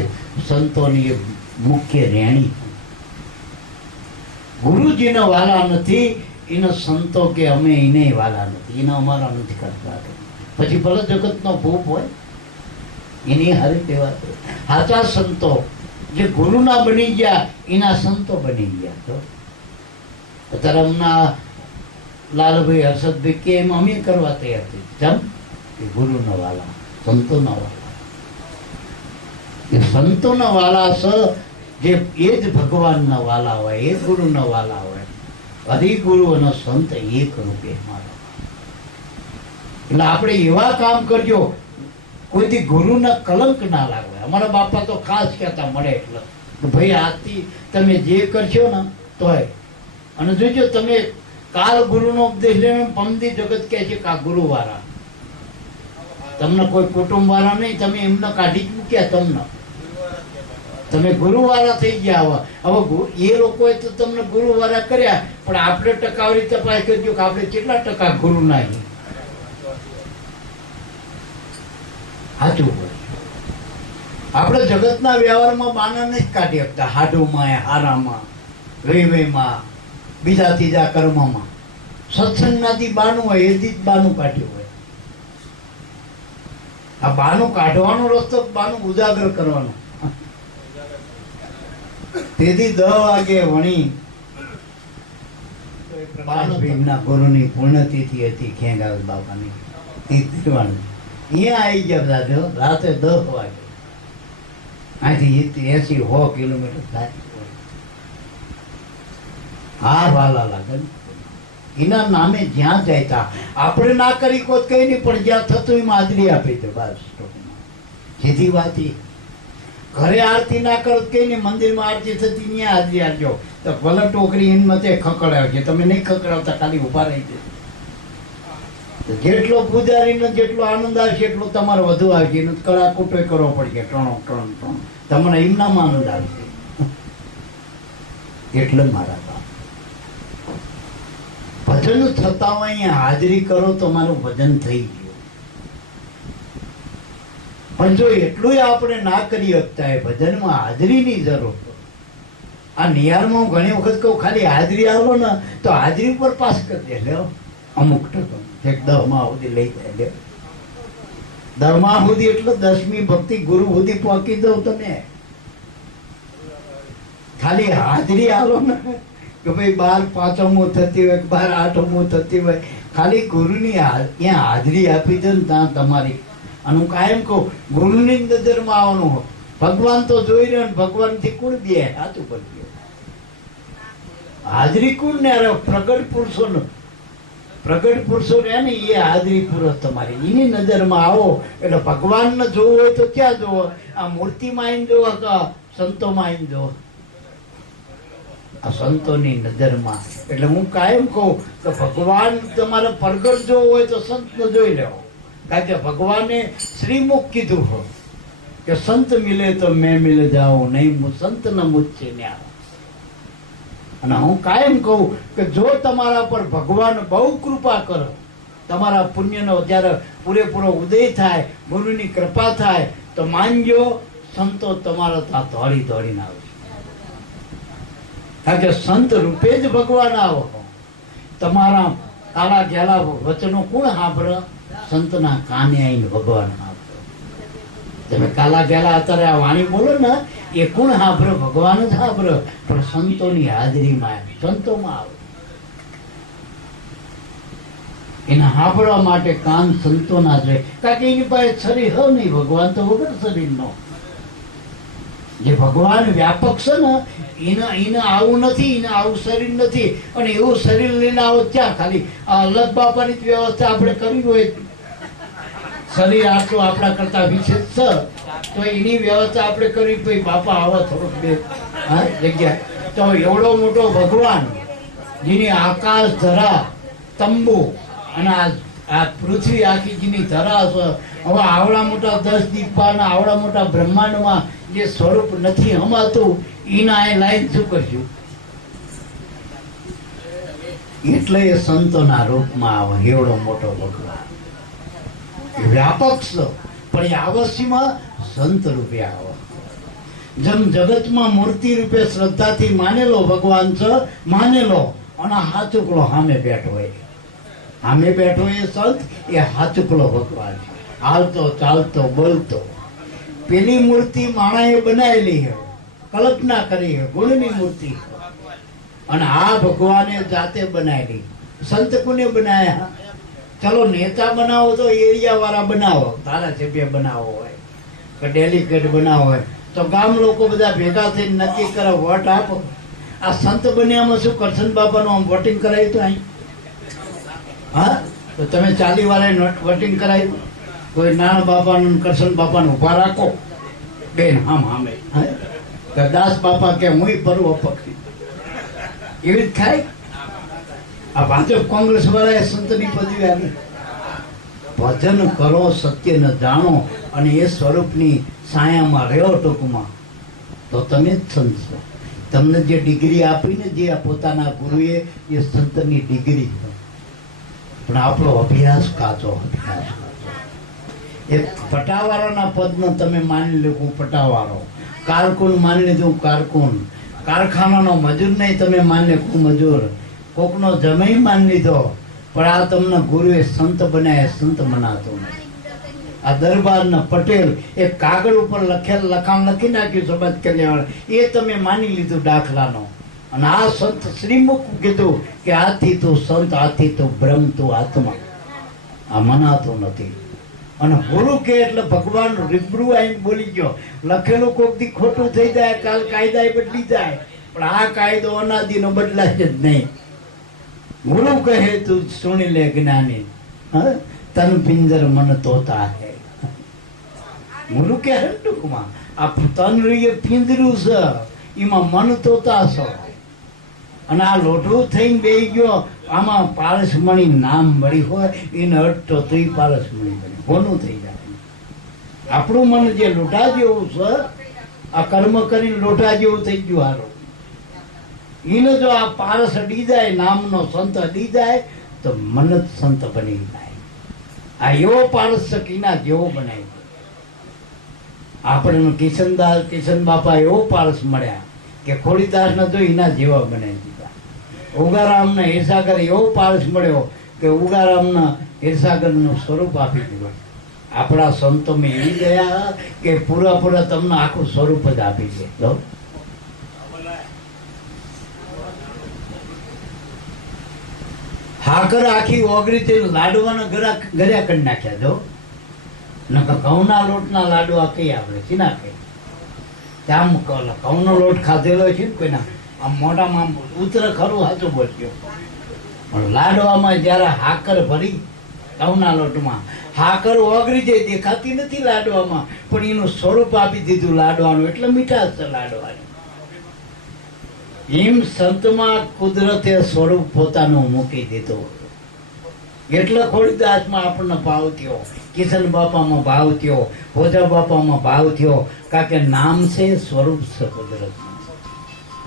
સંતોની મુખ્ય રેણી. ગુરુજીને વાલા નથી, એના સંતો કે અમે એને વાલા નથી, એના અમારા નથી કરતા. પછી ભલે જગતનો ભૂપ હોય એની હારે કહેવા. સાચા સંતો જે ગુરુના બની ગયા એના સંતો બની ગયા. તો અત્યારે હમણાં લાલભાઈ, હર્ષદભાઈ કે એમ અમે કરવા તૈયાર થઈ. જેમ કે ગુરુના વાલા, સંતોના વાલા. એ સંતોના વાલા છે જે એ જ ભગવાનના વાલા હોય, એ ગુરુના વાલા હોય. હરિગુરુ અને સંત એક રૂપે મારો. એટલે આપણે એવા કામ કરજો કોઈથી ગુરુના કલંક ના લાગે. અમારા બાપા તો ખાસ કહેતા મળે એટલે ભાઈ આજથી તમે જે કરશો ને તોય. અને જોજો તમે કાલ ગુરુનો ઉપદેશ લઈને પમદી જગત કહે છે કે આ ગુરુવાળા, તમને કોઈ કુટુંબ વાળા નહીં, તમે એમને કાઢી જ મૂક્યા. તમને તમે ગુરુવાળા થઈ ગયા. હવે એ લોકોએ તો તમને ગુરુવાળા કર્યા, પણ આપણે ટકાવારી તપાસ કરજો કે આપણે કેટલા ટકા ગુરુ નહીં. સાચું હોય. આપણે જગતના વ્યવહારમાં બાના નથી કાઢી શકતા. હાડુમાં, હારામાં, વેમાં, બીજા ત્રીજા કર્મમાં. સત્સંગનાથી બાનું હોય, એથી જ બાનું કાઢ્યું હોય. આ બાનું કાઢવાનો રસ્તો, બાનું ઉજાગર કરવાનો. તેથી 10 વાગે વણી ભીમના ગુરુની પુણ્યતિથિ હતી ખેંગાલ બાપાની. અહીંયા આવી ગયા બધા રાતે 10 વાગે. અહીંથી 80-100 કિલોમીટર થાય. હા વાલા લાગે. એના નામે જ્યાં જાય આપણે ના કરી કોઈ કઈ નહીં, પણ જ્યાં થતું એમાં હાજરી આપી દે બસ. સીધી વાત એ. ઘરે આરતી ના કરો કઈ નહીં, મંદિરમાં આરતી થતી ત્યાં હાજરી આપજો. તો ભલે ટોકરી એમાં તે ખકડાવ છે, તમે નહીં ખકડાવતા, ખાલી ઉભા રહી જાય. જેટલો પૂજારીને જેટલો આનંદ આવશે એટલો તમારે વધુ આવશે. કડા કુટો કરવો પડશે, ત્રણ તમને એમનામાં આનંદ આવશે. એટલે મારા બાપ ભજન થતા હોય અહીંયા હાજરી કરો તો મારું ભજન થઈ ગયું. પણ જો એટલું આપણે ના કરી શકતા એ ભજનમાં હાજરીની જરૂર. આ નિયારમાં હું ઘણી વખત કહું ખાલી હાજરી આવો ને તો હાજરી પર પાસ કરી દે લ્યો અમુક ટકો એક 10 સુધી લઈ જાય લ્યો 10 સુધી એટલે 10મી ભક્તિ ગુરુ સુધી પહોંચી દઉં તમે. ખાલી હાજરી આવો ને કે ભાઈ 12 5મું થતી હોય 12 8મું થતી હોય ખાલી ગુરુની ત્યાં હાજરી આપી દો ને ત્યાં તમારી. અને હું કાયમ કહું ગુરુની નજરમાં આવવાનું હોય. ભગવાન તો જોઈ રહ્યો ને ભગવાનથી કોણ દે સાચું બોલ્યું. હાજરી કોણ ને પ્રગટ પુરુષો રહે ને એ હાજરી પૂરો તમારી. એની નજરમાં આવો એટલે ભગવાનને જોવું હોય તો ક્યાં જોવો? આ મૂર્તિમાં આવીને જોવો કે સંતોમાં આવીને જોવો? આ સંતોની નજરમાં. એટલે હું કાયમ કહું કે ભગવાન તમારે પ્રગટ જોવો હોય તો સંતને જોઈ લેવો. કારણ કે ભગવાને શ્રીમુખ કીધું હોય કે સંત મિલે તો મેં મિલ જાઉં નહીં સંત ન મુझसे न्याय. અને હું કાયમ કહું કે જો તમારા પર ભગવાન બહુ કૃપા કરે તમારા પુણ્યનો જ્યારે પૂરેપૂરો ઉદય થાય ગુરુની કૃપા થાય તો માનજો સંતો તમારા ત્યાં દોડી દોડીને આવે. કારણ કે સંત રૂપે જ ભગવાન આવો. તમારા કાળા ઘેલા વચનો કોણ સાંભળે? સંતના કાને આવીને ભગવાન સાંભળે. તમે કાલા ઘેલા અત્યારે આ વાણી બોલો ને એ કોણ સાંભળે? ભગવાન જ સાંભળે. પણ સંતોની હાજરીમાં સંતોમાં આવે. એને સાંભળવા માટે કાન સંતોના જોઈએ. કારણ કે એની પાસે શરીર હોય નહીં. ભગવાન તો વગર શરીરનો. જે ભગવાન વ્યાપક છે ને એને આવું નથી. એને આવું શરીર નથી. અને એવું શરીર લઈને આવો ત્યાં ખાલી અલગ બાપાની જ વ્યવસ્થા આપણે કરવી હોય. શરીર આટલું આપણા કરતા વિશેષ છે તો એની વ્યવસ્થા આપણે કરવી. પછી બાપા આવા થોડોક બે જગ્યા તો એવડો મોટો ભગવાન જેની આકાશ ધરા તંબુ અને આ પૃથ્વી આખી જેની ધરા છે. હવે આવડા મોટા 10 દીપાના આવડા મોટા બ્રહ્માંડમાં જે સ્વરૂપ નથી હમાતું એના એ લાઈન શું કરશું? એટલે એ સંતોના રૂપમાં આવે એવડો મોટો ભગવાન. વ્યાપક છે પણ એ અવશ્યમાં સંત રૂપે આવે. જેમ જગતમાં મૂર્તિ રૂપે શ્રદ્ધાથી માનેલો ભગવાન છે માનેલો અને હાચુકલો સામે બેઠો હોય. સામે બેઠો એ સંત એ હાચુકલો ભગવાન છે. હાલતો ચાલતો બોલતો. પેલી મૂર્તિ માણાએ બનાવેલી છે કલ્પના કરી છે ગુણની મૂર્તિ. અને આ ભગવાને જાતે બનાવેલી. સંત કોને બનાવ્યા? ચલો નેતા બનાવો તો એરિયા વાળા બનાવો. ધારાસભ્ય બનાવો હોય કે ડેલિગેટ બનાવો હોય તો ગામ લોકો બધા ભેગા થઈને નક્કી કરે વોટ આપો. આ સંત બન્યામાં શું કરશન બાપાનું આમ વોટિંગ કરાવ્યું તો અહીં? હા તો તમે 40 વાળા વોટિંગ કરાવ્યું. કોઈ નાના બાપાનું કરશન બાપાનું ઉભા રાખો બેન આમે દાસ બાપા કે હું પર્વ પકડી એવી જ થાય. આ ભાજપ કોંગ્રેસ વાળાએ સંતની પદવી આપી. ભજન કરો સત્યને જાણો અને એ સ્વરૂપની છાયામાં રહ્યો ટૂંકમાં તો તમે જ સંત છો. તમને જે ડિગ્રી આપીને જે પોતાના ગુરુએ એ સંતની ડિગ્રી પણ આપણો અભ્યાસ કાચો. એક પટાવાળાના પદનો તમે માની લો હું પટાવાળો. કારકુન માની લીધું કારકુન. કારખાનાનો મજૂર નહીં તમે માની લે હું મજૂર. કોકનો જમાઈ માની લીધો પણ આ તમને ગુરુએ સંત બનાવ્યા સંત મનાતો નથી. આ દરબારના પટેલ એક કાગળ ઉપર લખાણ લખી નાખ્યું સમાજ કલ્યાણ એ તમે માની લીધું દાખલાનો. અને આ સંત શ્રીમુખ કીધું કે આથી તું સંત આથી તું બ્રહ્મ તું આત્મા. આ મનાતો નથી. અને ગુરુ કે એટલે ભગવાન રીબરૂ આવીને બોલી ગયો. લખેલું કોક દી ખોટું થઈ જાય કાલ કાયદા બદલી જાય પણ આ કાયદો અનાદિનો બદલાય જ નહીં. ગુરુ કહે તું સુણી લે જ્ઞાની તન પિંજર મન તોતા હે. ગુરુ કહે ટૂંકમાં આ તન રહીએ પિંજરું છે એમાં મન તોતા છો. અને આ લોઢું થઈને બેસી ગયો આમાં પારસમણી નામ મળી હોય એને અડતો તો પારસમણી બની હોનું થઈ જાય. આપણું મન જે લોઢા જેવું છે આ કર્મ કરીને લોઢા જેવું થઈ ગયું હારું. એને જો આ પારસ અડી જાય નામનો સંત અડી જાય તો મન જ સંત બની જાય. આ એવો પારસ કીના જેવો બનાવી આપણે કિશન બાપા એવો પારસ મળ્યા કે ખોડીદાસને તો એના જેવા બનાવી દીધા. ઉગારામને હિરસાગર એવો પારસ મળ્યો કે ઉગારામના હિરસાગરનું સ્વરૂપ આપી દીધું. આપણા સંતો મેં એવી ગયા કે પૂરા તમને આખું સ્વરૂપ જ આપી દે. હાકર આખી ઓગળી તે લાડવાના ગળ્યા કરી નાખ્યા. જો નકર ઘઉંના લોટના લાડવા કઈ આપણે સીના કઈ ત્યાં ઘઉંનો લોટ ખાધેલો છે ને કોઈના આમ મોઢામાં ઉતરે ખરું સાચું બોલ્યો. પણ લાડવામાં જયારે હાકર ભરી ઘઉંના લોટમાં હાકર ઓગળી જાય દેખાતી નથી લાડવામાં, પણ એનું સ્વરૂપ આપી દીધું લાડવાનું, એટલે મીઠાશ છે લાડવાની. એમ સંતમાં કુદરતે સ્વરૂપ પોતાનું મૂકી દીધું. એટલે ખોડીદાસમાં આપણને ભાવ થયો, કિશન બાપામાં ભાવ થયો, હોજા બાપામાં ભાવ થયો, કારણ કે નામ છે સ્વરૂપ છે કુદરતનું.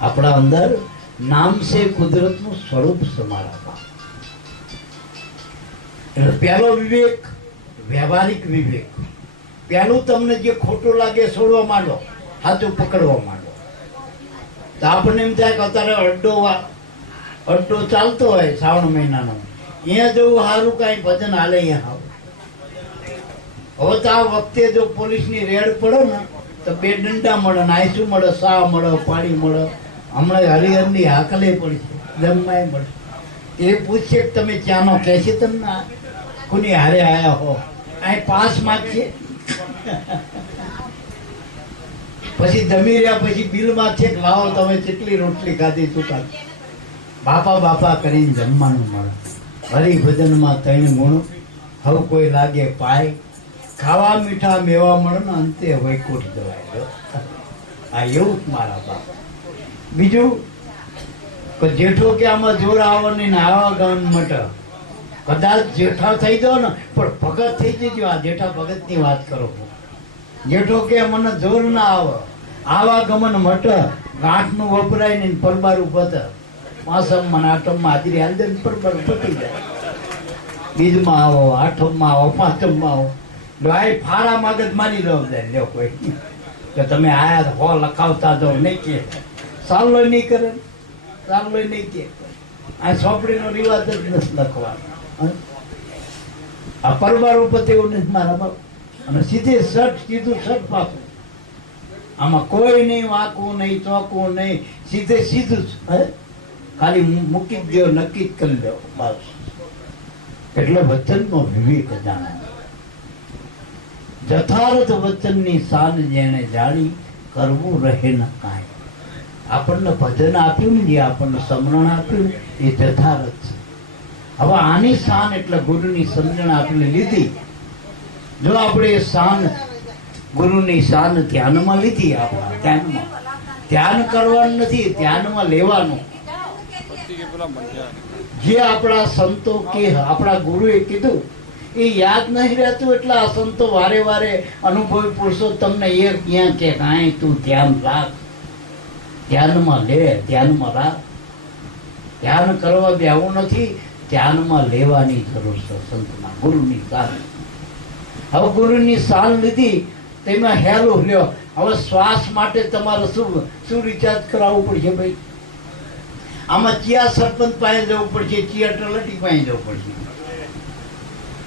આપણા અંદર નામ છે કુદરતનું સ્વરૂપ છે મારા બાપ. એટલે પહેલો વિવેક વ્યવહારિક વિવેક. પહેલું તમને જે ખોટું લાગે છોડવા માંડો, સાચું પકડવા માંડો. તો આપણને એમ થાય કે અત્યારે અડ્ડો ચાલતો હોય શ્રાવણ મહિનાનો, અહીંયા જવું સારું કાંઈ ભજન હાલે અહીંયા હવે તો આ વખતે જો પોલીસની રેડ પડે ને તો 2 દંડા મળે ને આઈસું મળે, સા મળે, પાણી મળે. હમણાં હરિહરની હાકલે પડી છે, જમવાય મળે. એ પૂછશે કે તમે ક્યાંનો કહે છે, તમને કોની હારે આવ્યા હો, અહીં પાસ માંગશે. પછી જમી રહ્યા પછી બિલ માંગશે કે લાવો તમે કેટલી રોટલી ખાધી શું ખાધી. બાપા કરીને જમવાનું મળે. હરિભજનમાં 3 ગુણ હવે કોઈ લાગે પાય, ખાવા મીઠા મેવા મળે ને અંતે વૈકુંઠ જવાય. આ એવું જ મારા બાપ. બીજું કે જેઠો કે આમાં જોર આવવાની ને આવા ગામ મટ, કદાચ જેઠા થઈ જાઓ ને પણ ભગત થઈ જજો. આ જેઠા ભગતની વાત કરો. જેઠો કે મને જોર ના આવે, આવા ગમન મટ, ગાંઠનું વપરાય ને પરબારું પત, માસમમાં આઠમમાં હાજરી હાલ દે પરબારું પતી જાય. બીજમાં આવો, આઠમમાં આવો, પાંચમમાં આવો, ભાઈ ફારા માગત મારી જવાબદારી લ્યો. કોઈ કે તમે આયા હો લખાવતા જાઓ નહીં કે સાલો નહીં કરે, સાલો નહીં કે આ સોંપડીનો રિવાજ જ નથી લખવાનો. આ પરબાર ઉપર એવું નથી મારા બાપ. અને સીધું શર્ટ પાછું. આમાં કોઈ નહીં વાંકવું નહીં, ચોંકવું નહીં, સીધું જ ખાલી મૂકી દો, નક્કી જ કરી દો બસ. એટલે વચનનો વિવેક જાણે. જથાર્થ વચનની શાન જેને જાણી, કરવું રહે ન કાંઈ. આપણને ભજન આપ્યું ને, જે આપણને સમરણ આપ્યું એ જથાર્થ છે. હવે આની શાન એટલે ગુરુની સમજણ આપણે લીધી. જો આપણે એ શાન ગુરુની શાન ધ્યાનમાં લીધી, આપણા ધ્યાન કરવાનું નથી, ધ્યાનમાં લેવાનું. જે આપણા સંતો કે આપણા ગુરુએ કીધું એ યાદ નહીં રહેતું, એટલે આ સંતો વારે અનુભવી પુરુષો તમને એ ક્યાં કે કાંઈ તું ધ્યાન રાખ, ધ્યાનમાં લે, ધ્યાનમાં રાખ. ધ્યાન કરવા દેવું નથી, ધ્યાનમાં લેવાની જરૂર છે સંતના ગુરુની શાન. હવે ગુરુની શાન લીધી તેમાં હેલું લ્યો. હવે શ્વાસ માટે તમારે શું રિચાર્જ કરાવવું પડશે ભાઈ? આમાં ચિયા સરપંચ પાસે જવું પડશે, ચિયા તલાટી પાસે જવું પડશે.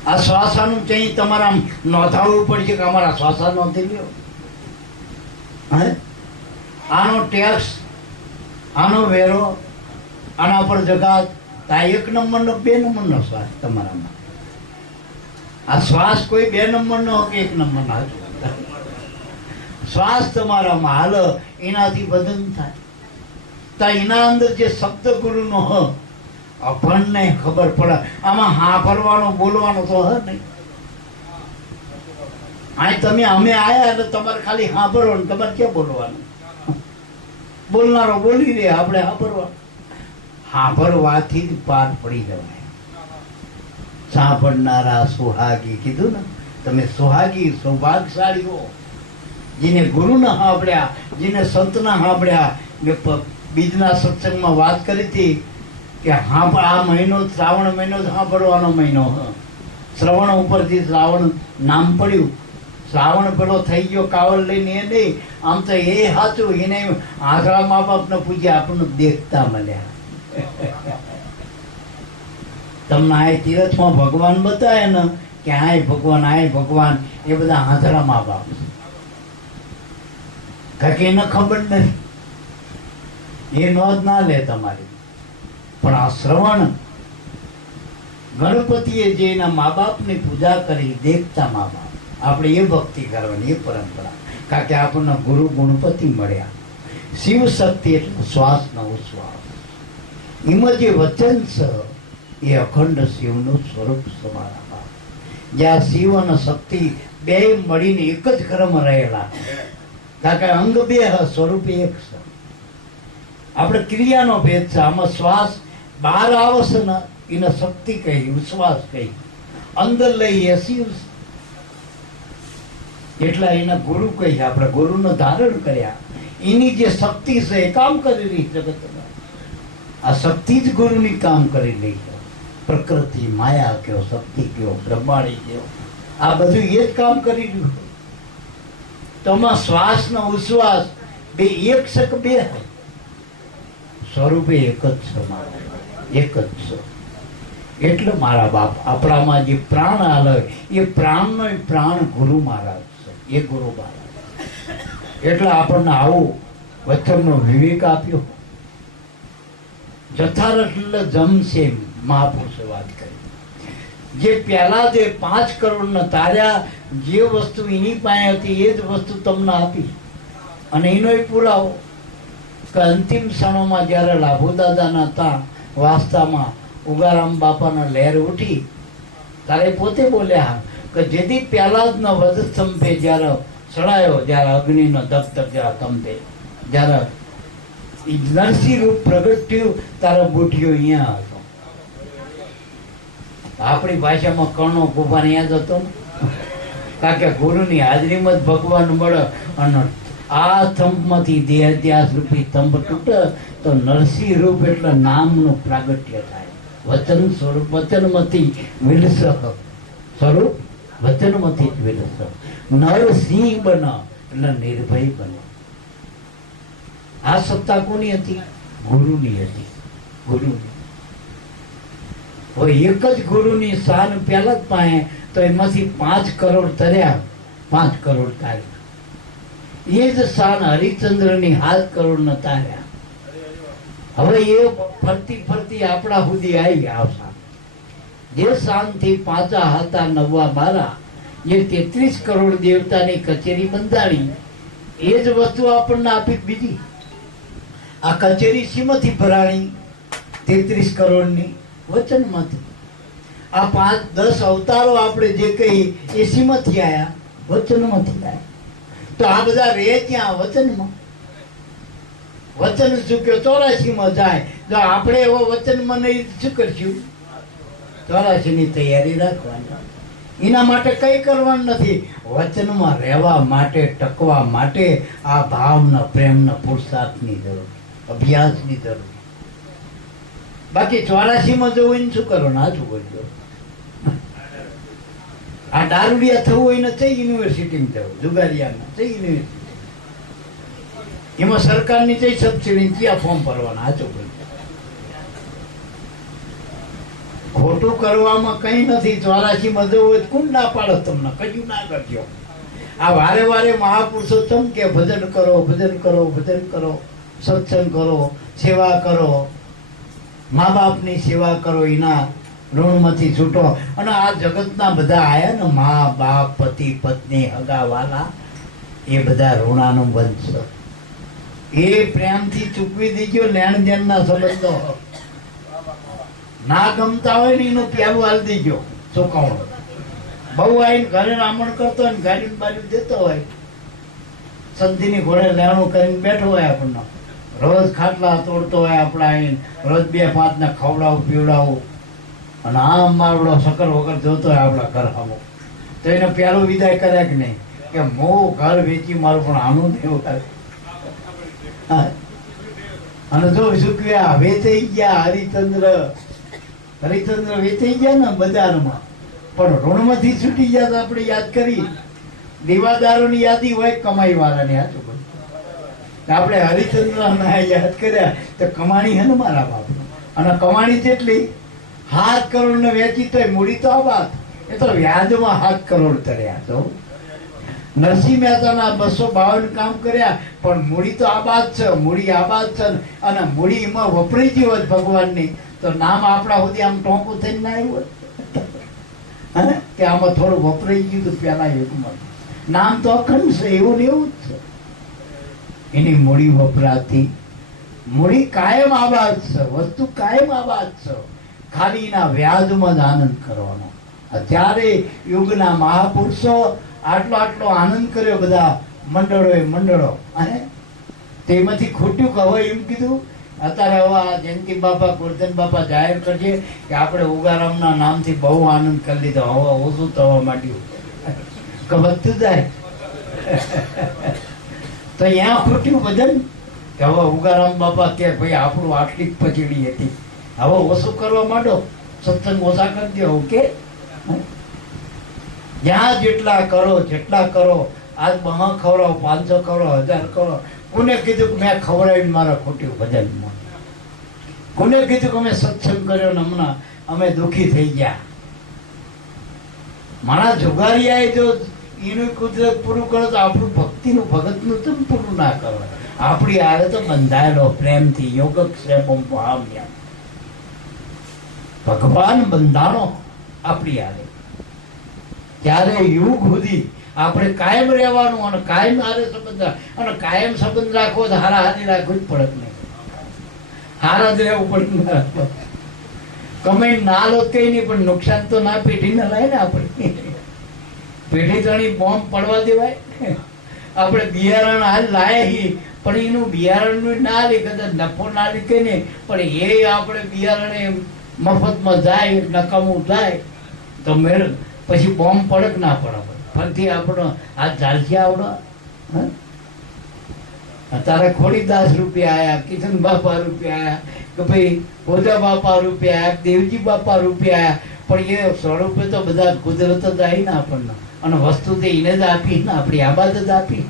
આ શ્વાસાનું ચઈ તમારા નોંધાવવું પડશે કે અમારા શ્વાસા નોંધી લ્યો. આનો ટેક્સ, આનો વેરો, આના પર જગાત. આ 1 નંબરનો 2 નંબરનો શ્વાસ તમારામાં. આ શ્વાસ કોઈ 2 નંબરનો કે 1 નંબરનો શ્વાસ તમારામાં હાલ, એનાથી બધન થાય. તો એના અંદર જે શબ્દ ગુરુનો હ આપણને ખબર પડે. આમાં હા ભરવાનો બોલવાનો તો હ નહીં. આ તમે અમે આયા એટલે તમારે ખાલી હા ભરવાનું, તમારે ક્યાં બોલવાનું? બોલનારો બોલી દે, આપણે હા ભરવાનું. હા ભરવાથી જ પાર પડી જવાય. સાંભળનારા સુહાગી કીધું ને, તમે સુહાગી સૌભાગ્યશાળી હો. જેને ગુરુને સાંભળ્યા, જેને સંતના સાંભળ્યા. મેં બીજના સત્સંગમાં વાત કરી હતી કે આ મહિનો શ્રાવણ મહિનો સાંભળવાનો મહિનો. શ્રવણ ઉપરથી શ્રાવણ નામ પડ્યું. શ્રાવણ પેલો થઈ ગયો કાવડ લઈને એ નહીં, આમ તો એ સાચું, એને આંધળા મા બાપને પૂજ્યા, આપણને દેખતા મળ્યા. તમને આ તીરથમાં ભગવાન બતાવે ને કે આય ભગવાન આય ભગવાન, એ બધા આંધળા મા બાપ, કારણ કે એને ખબર નથી, એ નોંધ ના લે તમારી. પણ આ શ્રવણ ગણપતિએ જે એના મા બાપની પૂજા કરી, દેખતા મા બાપ, આપણે એ ભક્તિ કરવાની, એ પરંપરા. કારણ કે આપણને ગુરુ ગણપતિ મળ્યા. શિવ શક્તિ એટલે શ્વાસનો ઉશ્વાસ, એમાં જે વચન છે એ અખંડ શિવનું સ્વરૂપ સમારા. જ્યાં શિવ અને શક્તિ બે મળીને એક જ ક્રમ રહેલા, કારણ કે અંગ બે સ્વરૂપ એક છે. આપણે ક્રિયાનો ભેદ છે. આમાં શ્વાસ બહાર આવશે ને એને શક્તિ કહી, વિશ્વાસ કહી, અંદર લઈએ શિવ, એટલા એના ગુરુ કહી. આપણે ગુરુને ધારણ કર્યા, એની જે શક્તિ છે એ કામ કરી રહી જગતમાં. આ શક્તિ જ ગુરુની કામ કરી રહી છે. પ્રકૃતિ, માયા કયો, શક્તિ કયો, બ્રહ્માણી કયો, આ બધું એ જ કામ કરી રહ્યું. તો આમાં શ્વાસ નો ઉશ્વાસ બે એક શક બે સ્વરૂપે એક જ છે, મારા એક જ છે. એટલે મારા બાપ આપણામાં જે પ્રાણ આલે એ પ્રાણનો પ્રાણ ગુરુ મહારાજ છે, એ ગુરુ મહારાજ. એટલે આપણને આવું વચનનો વિવેક આપ્યો. જથારથ જમશે મહાપુરુષે વાત કરી. જે પહેલા જે 5 કરોડ તાર્યા, જે વસ્તુ એની પાસે હતી એ જ વસ્તુ તમને આપી. અને એનો પુરાવો કે અંતિમ ક્ષણોમાં જ્યારે લાભુ દાદાના હતા વાસ્તામાં, ઉગારામ બાપાના લહેર ઉઠી, ત્યારે પોતે બોલ્યા કે જેથી પહેલા જ ન વધસ્તંભે જ્યારે ચડાયો, જ્યારે અગ્નિનો દબદબ જ્યારે કંપે, જ્યારે નરસિંહ રૂપ પ્રગટ થયું, તારો બુઢિયો અહીંયા હતો. આપણી ભાષામાં કર્ણો કુભાર અહીંયા જ હતો ને, કારણ કે ગુરુની હાજરીમાં જ ભગવાન મળે. અને આ થંભમાંથી દેહત્યાસ રૂપી થંભ તૂટે તો નરસિંહ રૂપ એટલે નામનું પ્રાગટ્ય થાય. વચન સ્વરૂપ, વચનમાંથી વિલસ સ્વરૂપ, વચનમાંથી જ વિલસ. નરસિંહ બન એટલે નિર્ભય બને. આ સત્તા કોની હતી? ગુરુની હતી. ગુરુની. એક જ ગુરુની શાન પહેલા જ પાસે, તો એમાંથી 5 કરોડ તર્યા, 5 કરોડ તાર્યા. એ જ શાન હરિચંદ્રની 7 કરોડ ન તાર્યા. હવે એ ફરતી ફરતી આપણા સુધી આવી. આ શાન જે શાનથી 5 હતા 9 12, જે 33 કરોડ દેવતાની કચેરી બંધાણી, એ જ વસ્તુ આપણને આપી બીજી. આ કચેરી શીમાંથી ભરાણી? 33 કરોડની વચનમાંથી. આ 5-10 અવતારો આપણે જે કહી એ શીમાંથી આવ્યા? વચનમાંથી આવ્યા. તો આ બધા રે ત્યાં વચનમાં. વચન શું કે 84 જાય. જો આપણે એવો વચનમાં નહીં, શું કરશું? 84 ની તૈયારી રાખવાની. એના માટે કઈ કરવાનું નથી. વચનમાં રહેવા માટે, ટકવા માટે આ ભાવના, પ્રેમના, પુરુષાર્થની જરૂર, અભ્યાસની જરૂર. બાકી 84 જવું એને શું કરો? ના જવું જો. આ દારૂડિયા થવું હોય ને તે યુનિવર્સિટીમાં જવું, જુગારિયામાં તે યુનિવર્સિટી, એમાં સરકારની તે સબસિડી ક્યાં ફોર્મ ભરવાના? આ જવું. ખોટું કરવામાં કઈ નથી. 84 જવું હોય કોણ ના પાડે તમને? કયું ના કરજો. આ વારે વારે મહાપુરુષો તમ કે ભજન કરો, ભજન કરો, ભજન કરો, સત્સંગ કરો, સેવા કરો, મા બાપની સેવા કરો, એના ઋણમાંથી છૂટો. અને આ જગતના બધા આયા ને, મા બાપ, પતિ પત્ની, હગાવાલા, એ બધા ઋણાનું વંશ. એ પ્રેમથી ચૂકવી દીજો. લેણ દેણના સંબંધો ના ગમતા હોય ને એનું પ્યારું હાલ દીજો, ચૂકવણું. બહુ આવીને ઘરે રામણ કરતો હોય ને ગાડી બાજુ દેતો હોય, સંધિની ઘોડે લેણું કરીને બેઠો હોય, આપણને રોજ ખાટલા તોડતો હોય, આપણે આવીને રોજ 2-5 ને ખવડાવું પીવડાવું, અને આમ માવડો સકર વગર જોતો હોય આપણા ઘર સામો, તો એને પ્યારું વિદાય કરે કે નહીં કે હું ઘર વેચી મારું, પણ આનું નહીં કરે. અને જો શું કે વેચાઈ ગયા હરિચંદ્ર વેચાઈ ગયા ને બજારમાં, પણ ઋણમાંથી છૂટી ગયા તો આપણે યાદ કરી દીવાદારોની યાદી હોય કમાઈ વાળાની. હાચું બોલ. આપણે હરિચંદ્રના યાદ કર્યા તો કમાણી હે ને મારા બાપ, અને કમાણી જેટલી 7 કરોડ ને વેચી તોય મૂડી તો આબાદ. એ તો વ્યાજમાં 7 કરોડ તર્યા. તો નરસિંહ મહેતાના 252 કામ કર્યા, પણ મૂડી તો આબાદ છે, મૂડી આબાદ છે. અને મૂડી એમાં વપરાઈ ગઈ હોત ભગવાનની તો નામ આપણા સુધી આમ ટોંકું થઈને ના આવ્યું હોત કે આમાં થોડું વપરાઈ ગયું હતું પેલા યુગમાં. નામ તો અખંડ છે, એવું ને એવું જ છે. એની મૂડી વપરાતી, મૂડી કાયમ આબાદ છે, વસ્તુ કાયમ આબાદ છે. ખાલી એના વ્યાજમાં જ આનંદ કરવાનો. અત્યારે યુગના મહાપુરુષો આટલો આનંદ કર્યો, બધા મંડળો, અને તેમાંથી ખોટ્યું કે હવે એમ કીધું અત્યારે હવે જયંતિ બાપા, ગોરધન બાપા જાહેર કરશે કે આપણે ઉગારામના નામથી બહુ આનંદ કરી લીધો, હવે ઓછું થવા માંડ્યું કે વધતું જાય. તો અહીંયા ખોટ્યું ભજન કે હવે ઉગારામ બાપા કે ભાઈ આપણું આટલી જ પચડી હતી, હવે ઓછું કરવા માંડો, સત્સંગ ઓછા કરી દો. ઓકે, જ્યાં જેટલા કરો. આજ 200 ખવડાવો, 500 ખવડાવો, 1000 ખવડાવો. કોને કીધું કે મેં ખવડાવીને મારા ખોટ્યું ભજનમાં? કોને કીધું કે અમે સત્સંગ કર્યો ને હમણાં અમે દુઃખી થઈ ગયા? મારા જુગારીયાએ જો એનું કુદરત પૂરું કરો તો આપણું ભક્તિનું ભગતનું તો પૂરું ના કરો. આપણી હારે તો બંધાયેલો પ્રેમથી યોગક્ષેમમ પામ્યા. ભગવાન બંધાણો આપણી હારે. ત્યારે યુગ સુધી આપણે કાયમ રહેવાનું, અને કાયમ હારે સંબંધ, અને કાયમ સંબંધ રાખવો તો હારાહારી રાખવું જ પડે નહીં. હારા જ રહેવું પડે. કમાઈ ના લો કઈ નહીં, પણ નુકસાન તો ના પેઢી ના લાય ને. આપણે પેઢી તણી બોમ્બ પડવા દેવાય. આપણે બિયારણ હાલ લાયા, પણ એનું બિયારણનું ના લે, કદાચ નફો ના લે કઈ નહીં, પણ એ આપણે બિયારણે મફતમાં જાય, નકામું જાય તો મેળ પછી બોમ્બ પડે કે ના પડે. ફરીથી આપણો આ ઝાલસી આવડો. તારે ખોડીદાસ રૂપિયા આયા, કિશન બાપા રૂપિયા આયા, કે ભાઈ ભોજા બાપા રૂપિયા આયા, દેવજી બાપા રૂપિયા આયા, પણ એ સ્વરૂપે તો બધા કુદરત જ આવી ને આપણને, અને વસ્તુ તો એને જ આપી ને, આપણી આબાદ જ આપી.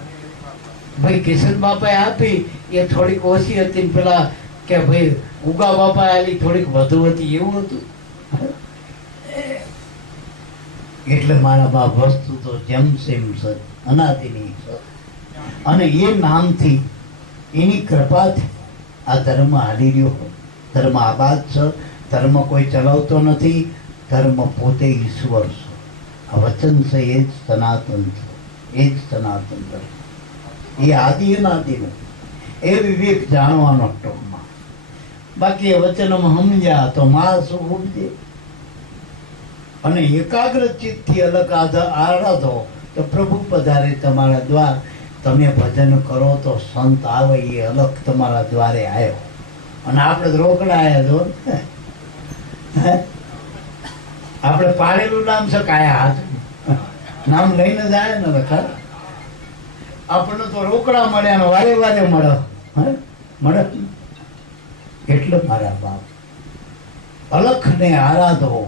ભાઈ કિશન બાપાએ આપી એ થોડીક ઓછી હતી, પેલા કે ભાઈ ઉગા બાપા આલી થોડીક વધુ હતી, એવું હતું. એટલે મારા બાપ વસ્તુ તો જેમ સેમ છે, અનાદિની છે. અને એ નામથી, એની કૃપાથી આ ધર્મ હાલી રહ્યો. ધર્મ આબાદ છે, ધર્મ કોઈ ચલાવતો નથી, ધર્મ પોતે ઈશ્વર છે. આ વચન છે એ જ સનાતન છે, એ જ સનાતન ધર્મ. એ આદિ અનાદિનું એ વિવેક જાણવાનો ટૂંકમાં. બાકી એ વચનમાં સમજ્યા તો માસ ઉપજે. અને એકાગ્ર ચિત્તથી અલગ આરાધો તો પ્રભુ પધારે તમારા દ્વાર. તમે ભજન કરો તો સંત આવે, એ અલગ તમારા દ્વારે આવ્યો. અને આપણે રોકડા આવ્યા જો, આપણે પાડેલું નામ છે કાયા હાથ, નામ લઈને જાય ને ખરા. આપણને તો રોકડા મળ્યા ને વારે વારે મળે. એટલે મારા બાપ અલખ ને આરાધો,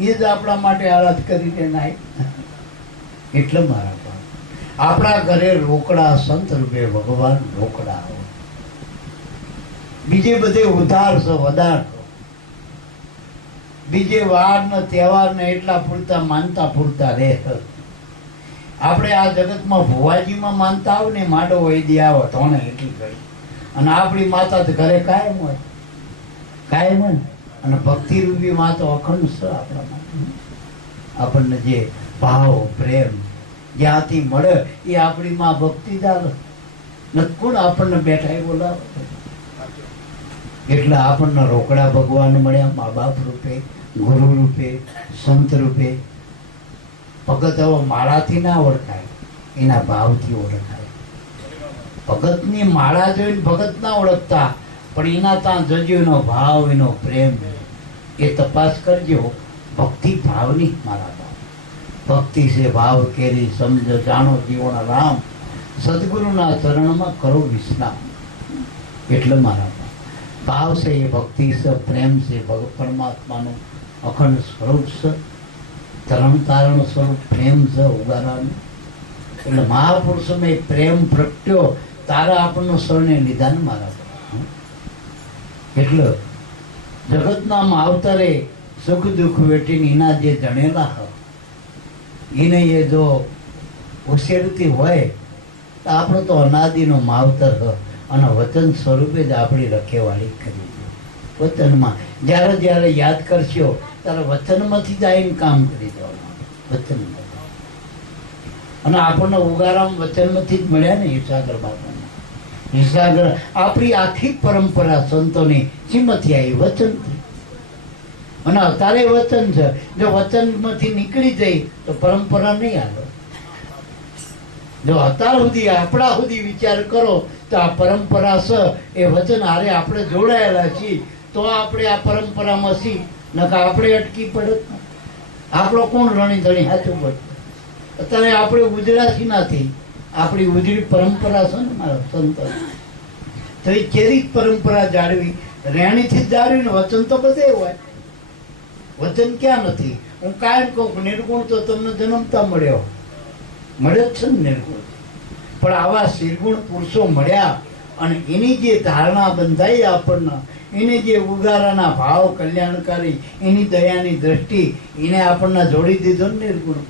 એ જ આપણા માટે આરાધ કરીને નાય. એટલે મારા બાપ આપણા ઘરે રોકડા સંત રૂપે ભગવાન રોકડા. બીજે બધે ઉધાર છો, વધાર છો. બીજે વાર ને તહેવાર ને એટલા પૂરતા માનતા પૂરતા રહે. આપણે આ જગતમાં ભુવાજીમાં માનતા આવ ને, માડો હોય દે આવો તો એટલી કરી. અને આપણી માતા તો ઘરે કાયમ હોય, કાયમ હોય. અને ભક્તિ રૂપી માં તો અખંડ છે આપણા માટે. આપણને જે ભાવ પ્રેમ જ્યાંથી મળે એ આપણી માં ભક્તિદાર નકુળ આપણને બેઠા એ બોલાવે. એટલે આપણને રોકડા ભગવાન મળ્યા, મા બાપ રૂપે, ગુરુ રૂપે, સંત રૂપે. ભગત હવે માળાથી ના ઓળખાય, એના ભાવથી ઓળખાય. ભગતની માળા જોઈને ભગત ના ઓળખતા, પણ એના ત્યાં જજો એનો ભાવ, એનો પ્રેમ, એ તપાસ કરજો. ભક્તિ ભાવની મારા બાપ. ભક્તિ છે ભાવ કેરી સમજ જાણો જીવન રામ, સદગુરુના ચરણમાં કરો વિશ્રામ. એટલે મારા બાપ ભાવ છે એ ભક્તિ છે, પ્રેમ છે, પરમાત્માનું અખંડ સ્વરૂપ છે, તરણ તારણ સ્વરૂપ પ્રેમ છે ઉગારાનું. એટલે મહાપુરુષોમાં પ્રેમ પ્રગટ્યો તારા આપણનો શરણે નિધાન મારા. એટલે જગતના માવતરે સુખ દુઃખ વેઠીને એના જે જણેલા હોય એને એ જો હોશિયારીથી હોય તો આપણો તો અનાદિનો માવતર હોય અને વચન સ્વરૂપે જ આપણી રખેવાળી કરી દે. વચનમાં જ્યારે જ્યારે યાદ કરશો ત્યારે વચનમાંથી જ આવીને કામ કરી દેવાનું. વચનમાં અને આપણને ઉગારામ વચનમાંથી જ મળ્યા ને હિસાગર બાપાને. હિસાગર આપણી આખી પરંપરા સંતોની શીમાંથી આવી? વચનથી. અને અત્યારે વચન છે. જો વચનમાંથી નીકળી જાય તો પરંપરા નહીં આવે. જો અત્યાર સુધી આપણા સુધી વિચાર કરો તો આ પરંપરા છે એ વચન હારે આપણે જોડાયેલા છીએ તો આપણે આ પરંપરામાં છીએ. નકા આપણે અટકી પડે. આપણો કોણ રણી ધણી સાચું પડે? અત્યારે આપણે ઉજળાથી નથી, આપણી ઉજળી પરંપરા છે ને મારા સંતો. તો એ કેવી પરંપરા જાળવી? રેણીથી જ જાળવીને વચન તો બધે હોય. વચન ક્યાં નથી? હું કાયમ કહું નિર્ગુણ તો તમને જન્મતા મળ્યો મળે જ છે ને નિર્ગુણ. પણ આવા નિર્ગુણ પુરુષો મળ્યા અને એની જે ધારણા બંધાઈ આપણને, એની જે ઉગારાના ભાવ કલ્યાણકારી, એની દયાની દ્રષ્ટિ એને આપણને જોડી દીધો ને નિર્ગુણ.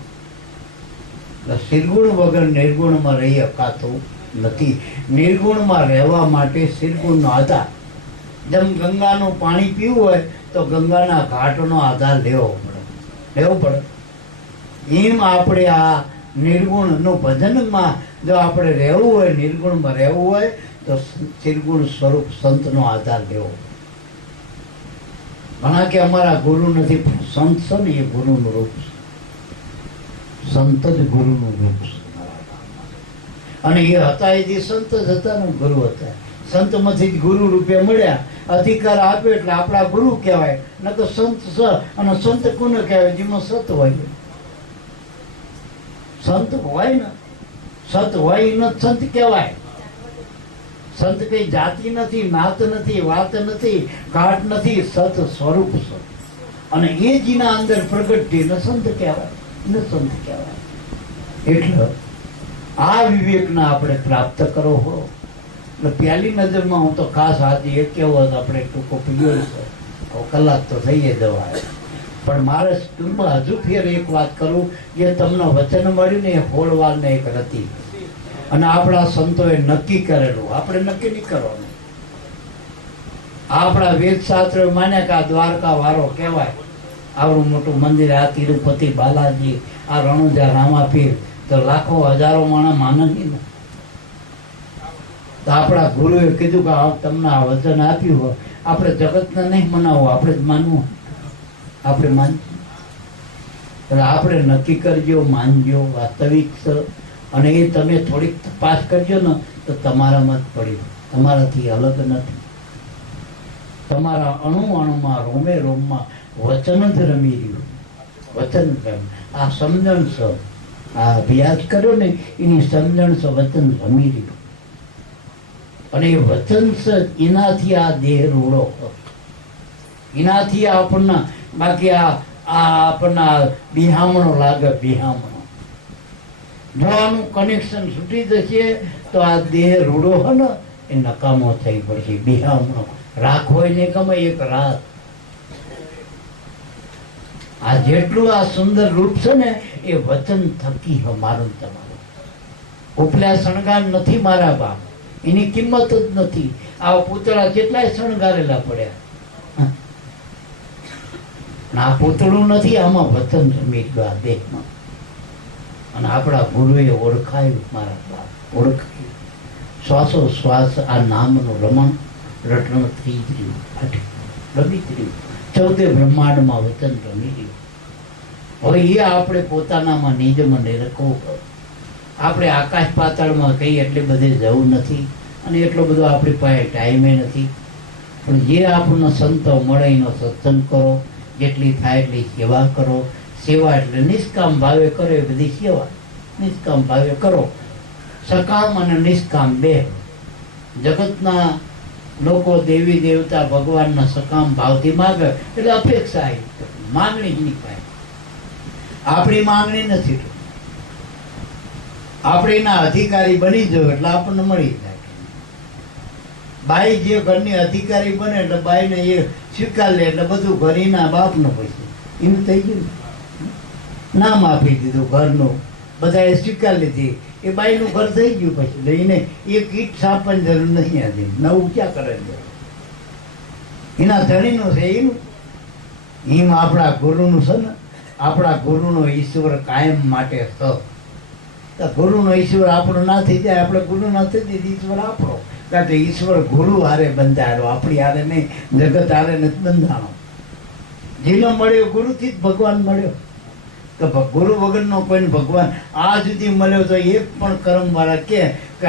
નિર્ગુણ વગર નિર્ગુણમાં રહી શકાતું નથી. નિર્ગુણમાં રહેવા માટે નિર્ગુણનો આધાર. જેમ ગંગાનું પાણી પીવું હોય તો ગંગાના ઘાટનો આધાર લેવો પડે. એમ આપણે આ નિર્ગુણનું ભજનમાં જો આપણે રહેવું હોય, નિર્ગુણમાં રહેવું હોય તો નિર્ગુણ સ્વરૂપ સંતનો આધાર લેવો. ઘણા કે અમારા ગુરુ નથી, પણ સંત છે ને એ ગુરુનું રૂપ છે. સંત જ ગુરુનું રૂપ છે. અને એ હતા એ જે સંત જ હતા ને ગુરુ હતા. સંતમાંથી જ ગુરુ રૂપે મળ્યા. અધિકાર આપ્યો એટલે આપણા ગુરુ કહેવાય. ન તો સંત છે. અને સંત કોને કહેવાય? જેમાં સત હોય. સંત હોય ને, સત હોય એને સંત કહેવાય. સંત કઈ જાતિ નથી, નાત નથી, વાત નથી, ઘાટ નથી. સત સ્વરૂપ છે. અને એ જીના અંદર પ્રગટ થઈને સંત કહેવાય. એને સંત કહેવાય. એટલે આ વિવેકના આપણે પ્રાપ્ત કરો હો. એટલે પહેલી નજરમાં હું તો ખાસ આજે એ કહેવો આપણે ટૂંકો પીડ્યો છે, કલાક તો થઈએ જવાય. પણ મારે ટૂંકમાં હજુ ફેર એક વાત કરું. જે તમને વચન મળ્યું ને એ હોળવાલને એક રતી, અને આપણા સંતોએ નક્કી કરેલું, આપણે નક્કી નહીં કરવાનું. આપણા વેદ શાસ્ત્રોએ માન્યા કે આ દ્વારકા વારો કહેવાય. આવડું મોટું મંદિર, આ તિરુપતિ બાલાજી, આ રણુજા રામાપીર, તો લાખો હજારો માણસ માને નહીં ને. તો આપણા ગુરુએ કીધું કે તમને આ વચન આપ્યું હોય, આપણે જગતને નહીં મનાવવું, આપણે જ માનવું. આપણે માનશું એટલે આપણે નક્કી કરજો, માનજો. વાસ્તવિક છે. અને એ તમે થોડીક તપાસ કરજો ને તો તમારામાં જ પડ્યું, તમારાથી અલગ નથી. તમારા અણુ અણુમાં, રોમે રોમમાં વચન જ રમી રહ્યું. વચન રમ આ સમજણ છે. આ અભ્યાસ કર્યો ને એની સમજણ છે. વચન રમી રહ્યું. અને એ વચન છે એનાથી આ દેહ રૂડો, એનાથી આપણને, બાકી આ આપણને બિહામણો લાગે. બિહામણો જો આનું કનેક્શન છૂટી જશે તો આ દેહ રૂડો હોય ને એ નકામો થઈ પડશે. બિહામણો રાખ હોય ને ગમે એક રાત. આ જેટલું આ સુંદર રૂપ છે ને એ વચન થકી હ મારું તમારું. ઉપલા શણગાર નથી મારા બાપ, એની કિંમત જ નથી. આ પૂતળા કેટલાય શણગારેલા પડ્યા. આ પૂતળું નથી, આમાં વચન રમી ગયું આ દેહમાં. અને આપણા ગુરુએ ઓળખાયું મારા બાપ, ઓળખાયું. શ્વાસો શ્વાસ આ નામનું રમણ રટણ થઈ રહ્યું, રમી રહ્યું. 14 બ્રહ્માંડમાં વચન રમી રહ્યું. હવે એ આપણે પોતાનામાં નિજમાં નિરખવું. આપણે આકાશ પાતાળમાં કઈ એટલી બધી જવું નથી, અને એટલો બધો આપણી પાસે ટાઈમે નથી. પણ જે આપણને સંતો મળે એનો સત્સંગ કરો, જેટલી થાય એટલી સેવા કરો. સેવા એટલે નિષ્કામ ભાવે કરો, એ બધી સેવા. નિષ્કામ ભાવે કરો. સકામ અને નિષ્કામ બે. જગતના લોકો દેવી દેવતા ભગવાનના સકામ ભાવથી માગે એટલે અપેક્ષા આવી, માંગણી નહીં પાય. આપણી માંગણી નથી. આપણે એના અધિકારી બની જવું એટલે આપણને મળી જાય. બાઈ જે ઘરની અધિકારી બને એટલે બાઈને એ સ્વીકાર લે એટલે બધું ઘર એના બાપનો પૈસા એનું થઈ ગયું. નામ આપી દીધું ઘરનું, બધાએ સ્વીકાર લીધી, એ બાઈનું ઘર થઈ ગયું. પછી લઈને એક ઈટ સાપવાની જરૂર નહીં હતી, નવું ક્યાં કરે છે? એના ધણીનું છે એનું. એમ આપણા ગુરુનું છે ને, આપણા ગુરુનો ઈશ્વર કાયમ માટે છે. ગુરુનો ઈશ્વર આપણો ના થઈ જાય, આપણે ગુરુ ના થઈ જાય, ઈશ્વર આપણો. કારણ કે ઈશ્વર ગુરુ હારે બંધાયેલો, આપણી હારે નહીં, જગત હારે નથી બંધાણો. જેનો મળ્યો ગુરુથી જ ભગવાન મળ્યો. તો ગુરુ વગરનો કોઈને ભગવાન આ સુધી મળ્યો તો એક પણ કર્મ વાળા કે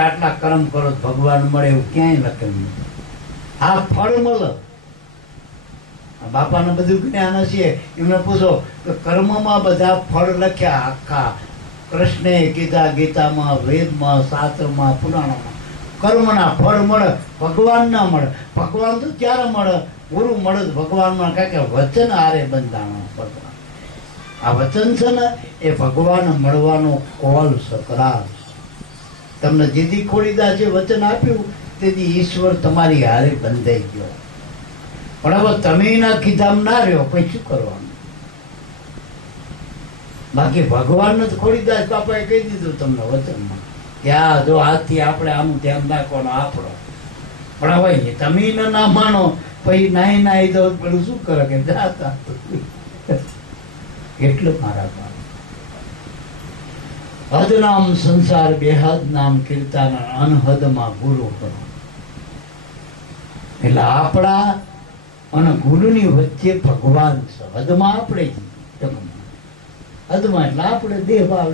આટલા કર્મ કરો ભગવાન મળે એવું ક્યાંય લખેલું નથી. આ ફળ મળે. બાપાને બધું જ્ઞાન હશે, એમને પૂછો કે કર્મમાં બધા ફળ લખ્યા આખા. કૃષ્ણે કીધા ગીતામાં, વેદમાં, શાસ્ત્રમાં, પુરાણોમાં કર્મના ફળ મળે, ભગવાન ના મળે. ભગવાન તો ક્યારે મળે? ગુરુ મળે ભગવાનમાં, કારણ કે વચન હારે બંધાણો ભગવાન. આ વચન છે ને એ ભગવાન મળવાનો કોલ સકરાર. તમને જેથી ખોડીદાસે વચન આપ્યું તેથી ઈશ્વર તમારી હારે બંધાઈ ગયો. પણ હવે તમે એના કીધામાં ના રહ્યો પછી શું કરવાનું? બાકી ભગવાન જ ખોડીદાસ બાપાએ કહી દીધું તમને વચનમાં કે આ જો આજથી આપણે આનું ધ્યાન રાખવાનો આપણો. પણ હવે તમે એને ના માનો પછી નાઈ દો પેલું શું કરે કે જાતા એટલું મારા બાપ. હદનામ સંસાર બેહદ નામ કીર્તન અનહદમાં ગુરુ કરો. એટલે આપણા અને ગુરુની વચ્ચે ભગવાન છે. હદમાં આપણે હદમાં એટલે આપણે દેહ ભાવ,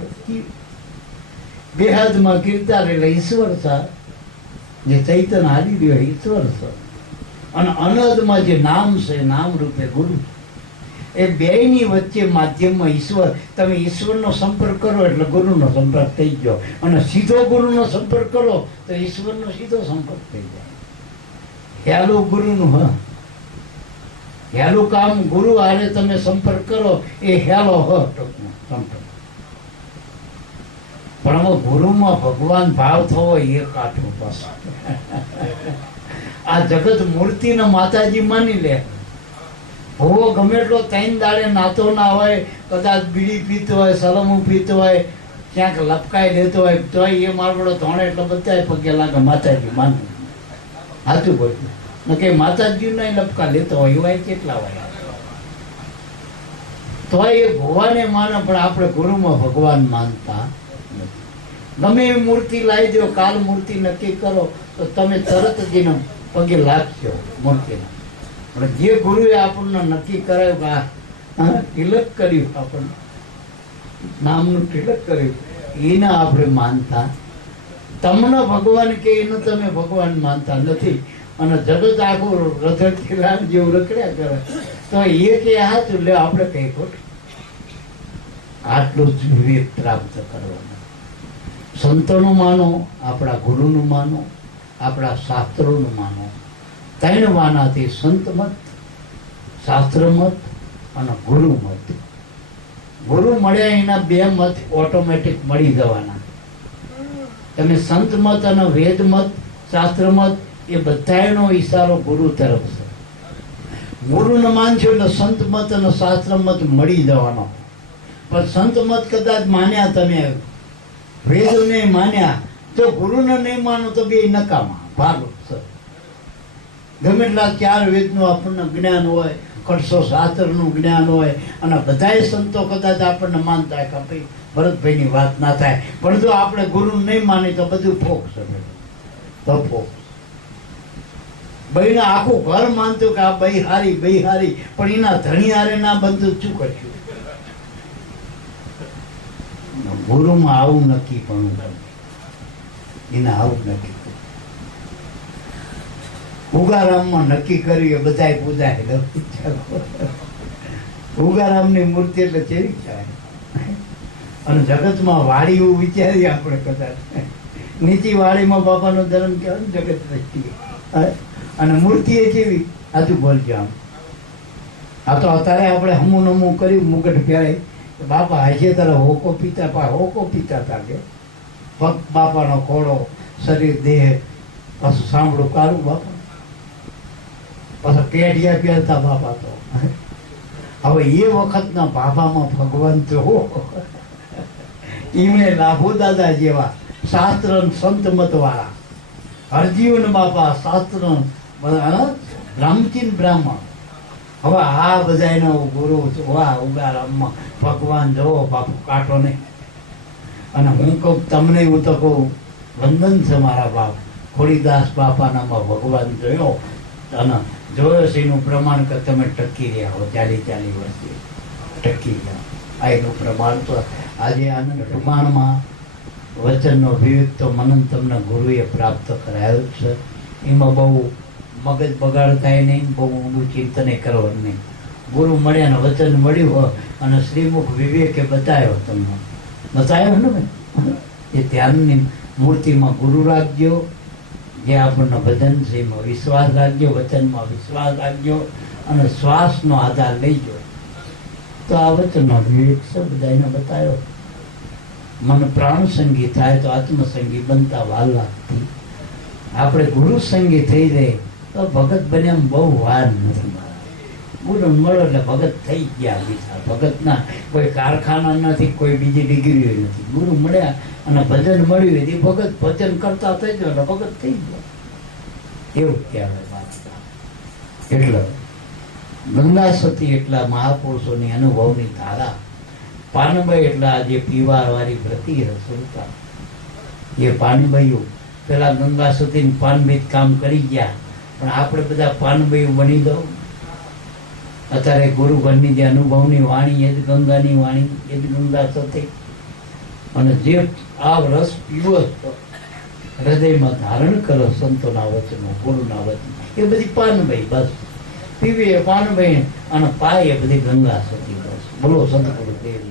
બેહદમાં કીર્તન એટલે ઈશ્વર છે. જે ચૈતન્ય હારી રહ્યો ઈશ્વર છે. અને અનહદમાં જે નામ છે નામ રૂપે ગુરુ. એ બેયની વચ્ચે માધ્યમમાં ઈશ્વર. તમે ઈશ્વરનો સંપર્ક કરો એટલે ગુરુનો સંપર્ક થઈ ગયો, અને સીધો ગુરુનો સંપર્ક કરો તો ઈશ્વરનો સીધો સંપર્ક થઈ જાય. હેલું ગુરુનું, હા હેલું કામ ગુરુ હારે તમે સંપર્ક કરો એ હેલો હ ટૂંકમાં સંપર્ક. પણ હવે ગુરુમાં ભગવાન ભાવ થવો એ કાઠું બસ. આ જગત મૂર્તિને માતાજી માની લે. હોવો ગમે એટલો ત્રણ દાડે નાતો ના હોય, કદાચ બીડી પીતો હોય, સલમું પીતો હોય, ક્યાંક લપકાઈ લેતો હોય, તો એ મારવડો ધોણે એટલે બધા પગે લાગે માતાજી માને. સાચું બોલ્યું ને કે માતાજી ના લપકા લેતો હોય એવા કેટલા હોય. તો એ ભગવાને માને, પણ આપણે ગુરુમાં ભગવાન માનતા નથી. ગમે એવી મૂર્તિ લાવી દો, કાલ મૂર્તિ નક્કી કરો તો તમે તરત જ એને પગે લાગશો મૂર્તિના. પણ જે ગુરુએ આપણને નક્કી કરાયું કે તિલક કર્યું, આપણને નામનું તિલક કર્યું, એને આપણે માનતા. તમને ભગવાન કે એનું તમે ભગવાન માનતા નથી. અને જગત આખું રથડથી રામ જેવું રખડ્યા કરે તો એ કે હાથું લે આપણે કઈ ખોટું. આટલું જ વિવેક પ્રાપ્ત કરવાનું. સંતોનું માનો, આપણા ગુરુનું માનો, આપણા શાસ્ત્રોનું માનો. ત્રણ વાનાથી સંત મત, શાસ્ત્ર મત અને ગુરુ મત. ગુરુ મળ્યા એના બે મત ઓટોમેટિક મળી જવાના. તમે સંત મત અને વેદ મત, શાસ્ત્ર મત એ બધાનો ઈશારો ગુરુ તરફ છે. ગુરુને માનશો એટલે સંત મત અને શાસ્ત્ર મત મળી જવાનો. પણ સંત મત કદાચ માન્યા, તમે વેદને માન્યા તો ગુરુને નહીં માનો તો બે નકામા ભાગ છે. ગમે એટલા 4 વેદનું આપણને જ્ઞાન હોય, 800 શાસ્ત્રનું જ્ઞાન હોય, અને બધાય સંતો કદાચ આપણને માનતા કે ભાઈ ભરતભાઈની વાત ના થાય, પણ જો આપણે ગુરુ નહીં માની તો બધું ફોક છે. તો ફોક ભાઈને આખું ઘર માનતું કે આ બઈ હારી પણ એના ધણી હારે ના બનતું શું કરશું? ગુરુમાં આવું નક્કી પણ એને આવું નક્કી. ઉગારામમાં નક્કી કર્યું એ બધા પૂજાય. ઉગારામની મૂર્તિ એટલે ચેરી થાય. અને જગતમાં વાડી એવું વિચારીએ આપણે કદાચ નીચી વાડીમાં બાપાનો ધર્મ કહેવાય ને જગત દ્રષ્ટિએ. અને મૂર્તિ એ કેવી? આજુ બોલજો આમ. આ તો અત્યારે આપણે હમું નમું કર્યું, મુગટ પહેરાય બાપા હશે તારે હોકો પીતા હતા કે પગ બાપાનો ખોળો, શરીર દેહ, પાછું સાંભળું કારું બાપા, પાછા પેઢિયા પહેરતા બાપા તો. હવે એ વખતના બાપામાં ભગવાન તો એમણે લાભો દાદા જેવા શાસ્ત્ર સંત મત વાળા હરજીવન બાપા શાસ્ત્ર બ્રહ્મચિન બ્રાહ્મણ. હવે આ બધાનો ગુરુ વાહ ઉગારામમાં ભગવાન જોવો બાપુ કાંટો નહીં. અને હું કહું તમને, હું તો કહું વંદન છે મારા બાપ ખોડીદાસ બાપાનામાં ભગવાન જોયો અને જોયો છે એનું પ્રમાણ કે તમે ટકી રહ્યા હો 40 વર્ષથી ટકી ગયા. આ એનું પ્રમાણ તો આજે આનંદ પ્રમાણમાં વચનનો વિવેક તો મનન તમને ગુરુએ પ્રાપ્ત કરાયો છે. એમાં બહુ મગજ બગાડ થાય નહીં, બહુ ઊંડું ચિંતન કરવાનું નહીં. ગુરુ મળ્યા ને વચન મળ્યું હોય અને શ્રીમુખ વિવેકે બતાવ્યો, તમને બતાવ્યો ને ભાઈ, એ ધ્યાનની મૂર્તિમાં ગુરુ રાખજો, જે આપણને ભજન છે એમાં વિશ્વાસ રાખજો, વચનમાં વિશ્વાસ રાખજો અને શ્વાસનો આધાર લઈજો. તો આ વચનનો વિવેક છે બધાને બતાવ્યો. મન પ્રાણ સંગી થાય તો આત્મસંગી બનતા વાર લાગતી. આપણે ગુરુ સંગી થઈ જાય તો ભગત બન્યા બહુ વાર નથી. ગુરુ મળો એટલે ભગત થઈ ગયા. બીજા ભગતના કોઈ કારખાના નથી, કોઈ બીજી ડિગ્રીઓ નથી. ગુરુ મળ્યા અને ભજન મળ્યું એ ભગત ભજન કરતા થઈ ગયો એટલે ભગત થઈ ગયો. એવું કહેવાય. એટલે ગંગા સતી એટલા મહાપુરુષોની અનુભવની ધારા, પાનબાઈ એટલા આજે પીવા વાળી વ્રતિ રસોતા. એ પાનબાઈઓ પેલા ગંગા સતી પાનભાઈ કામ કરી ગયા, પણ આપણે બધા પાનબાઈઓ બની દો. અત્યારે ગુરુ ઘરની જે અનુભવની વાણી એ જ ગંગાની વાણી, એ જ ગંગા સતી. અને જે આ રસ પીવો હૃદયમાં ધારણ કરો સંતોના વચનો, ગુરુના વચનો, એ બધી પાનભાઈ બસ પીવી એ પાનભાઈ અને પાય એ બધી ગંગા સતી બસ. બોલો સંત ગુરુ દેવ.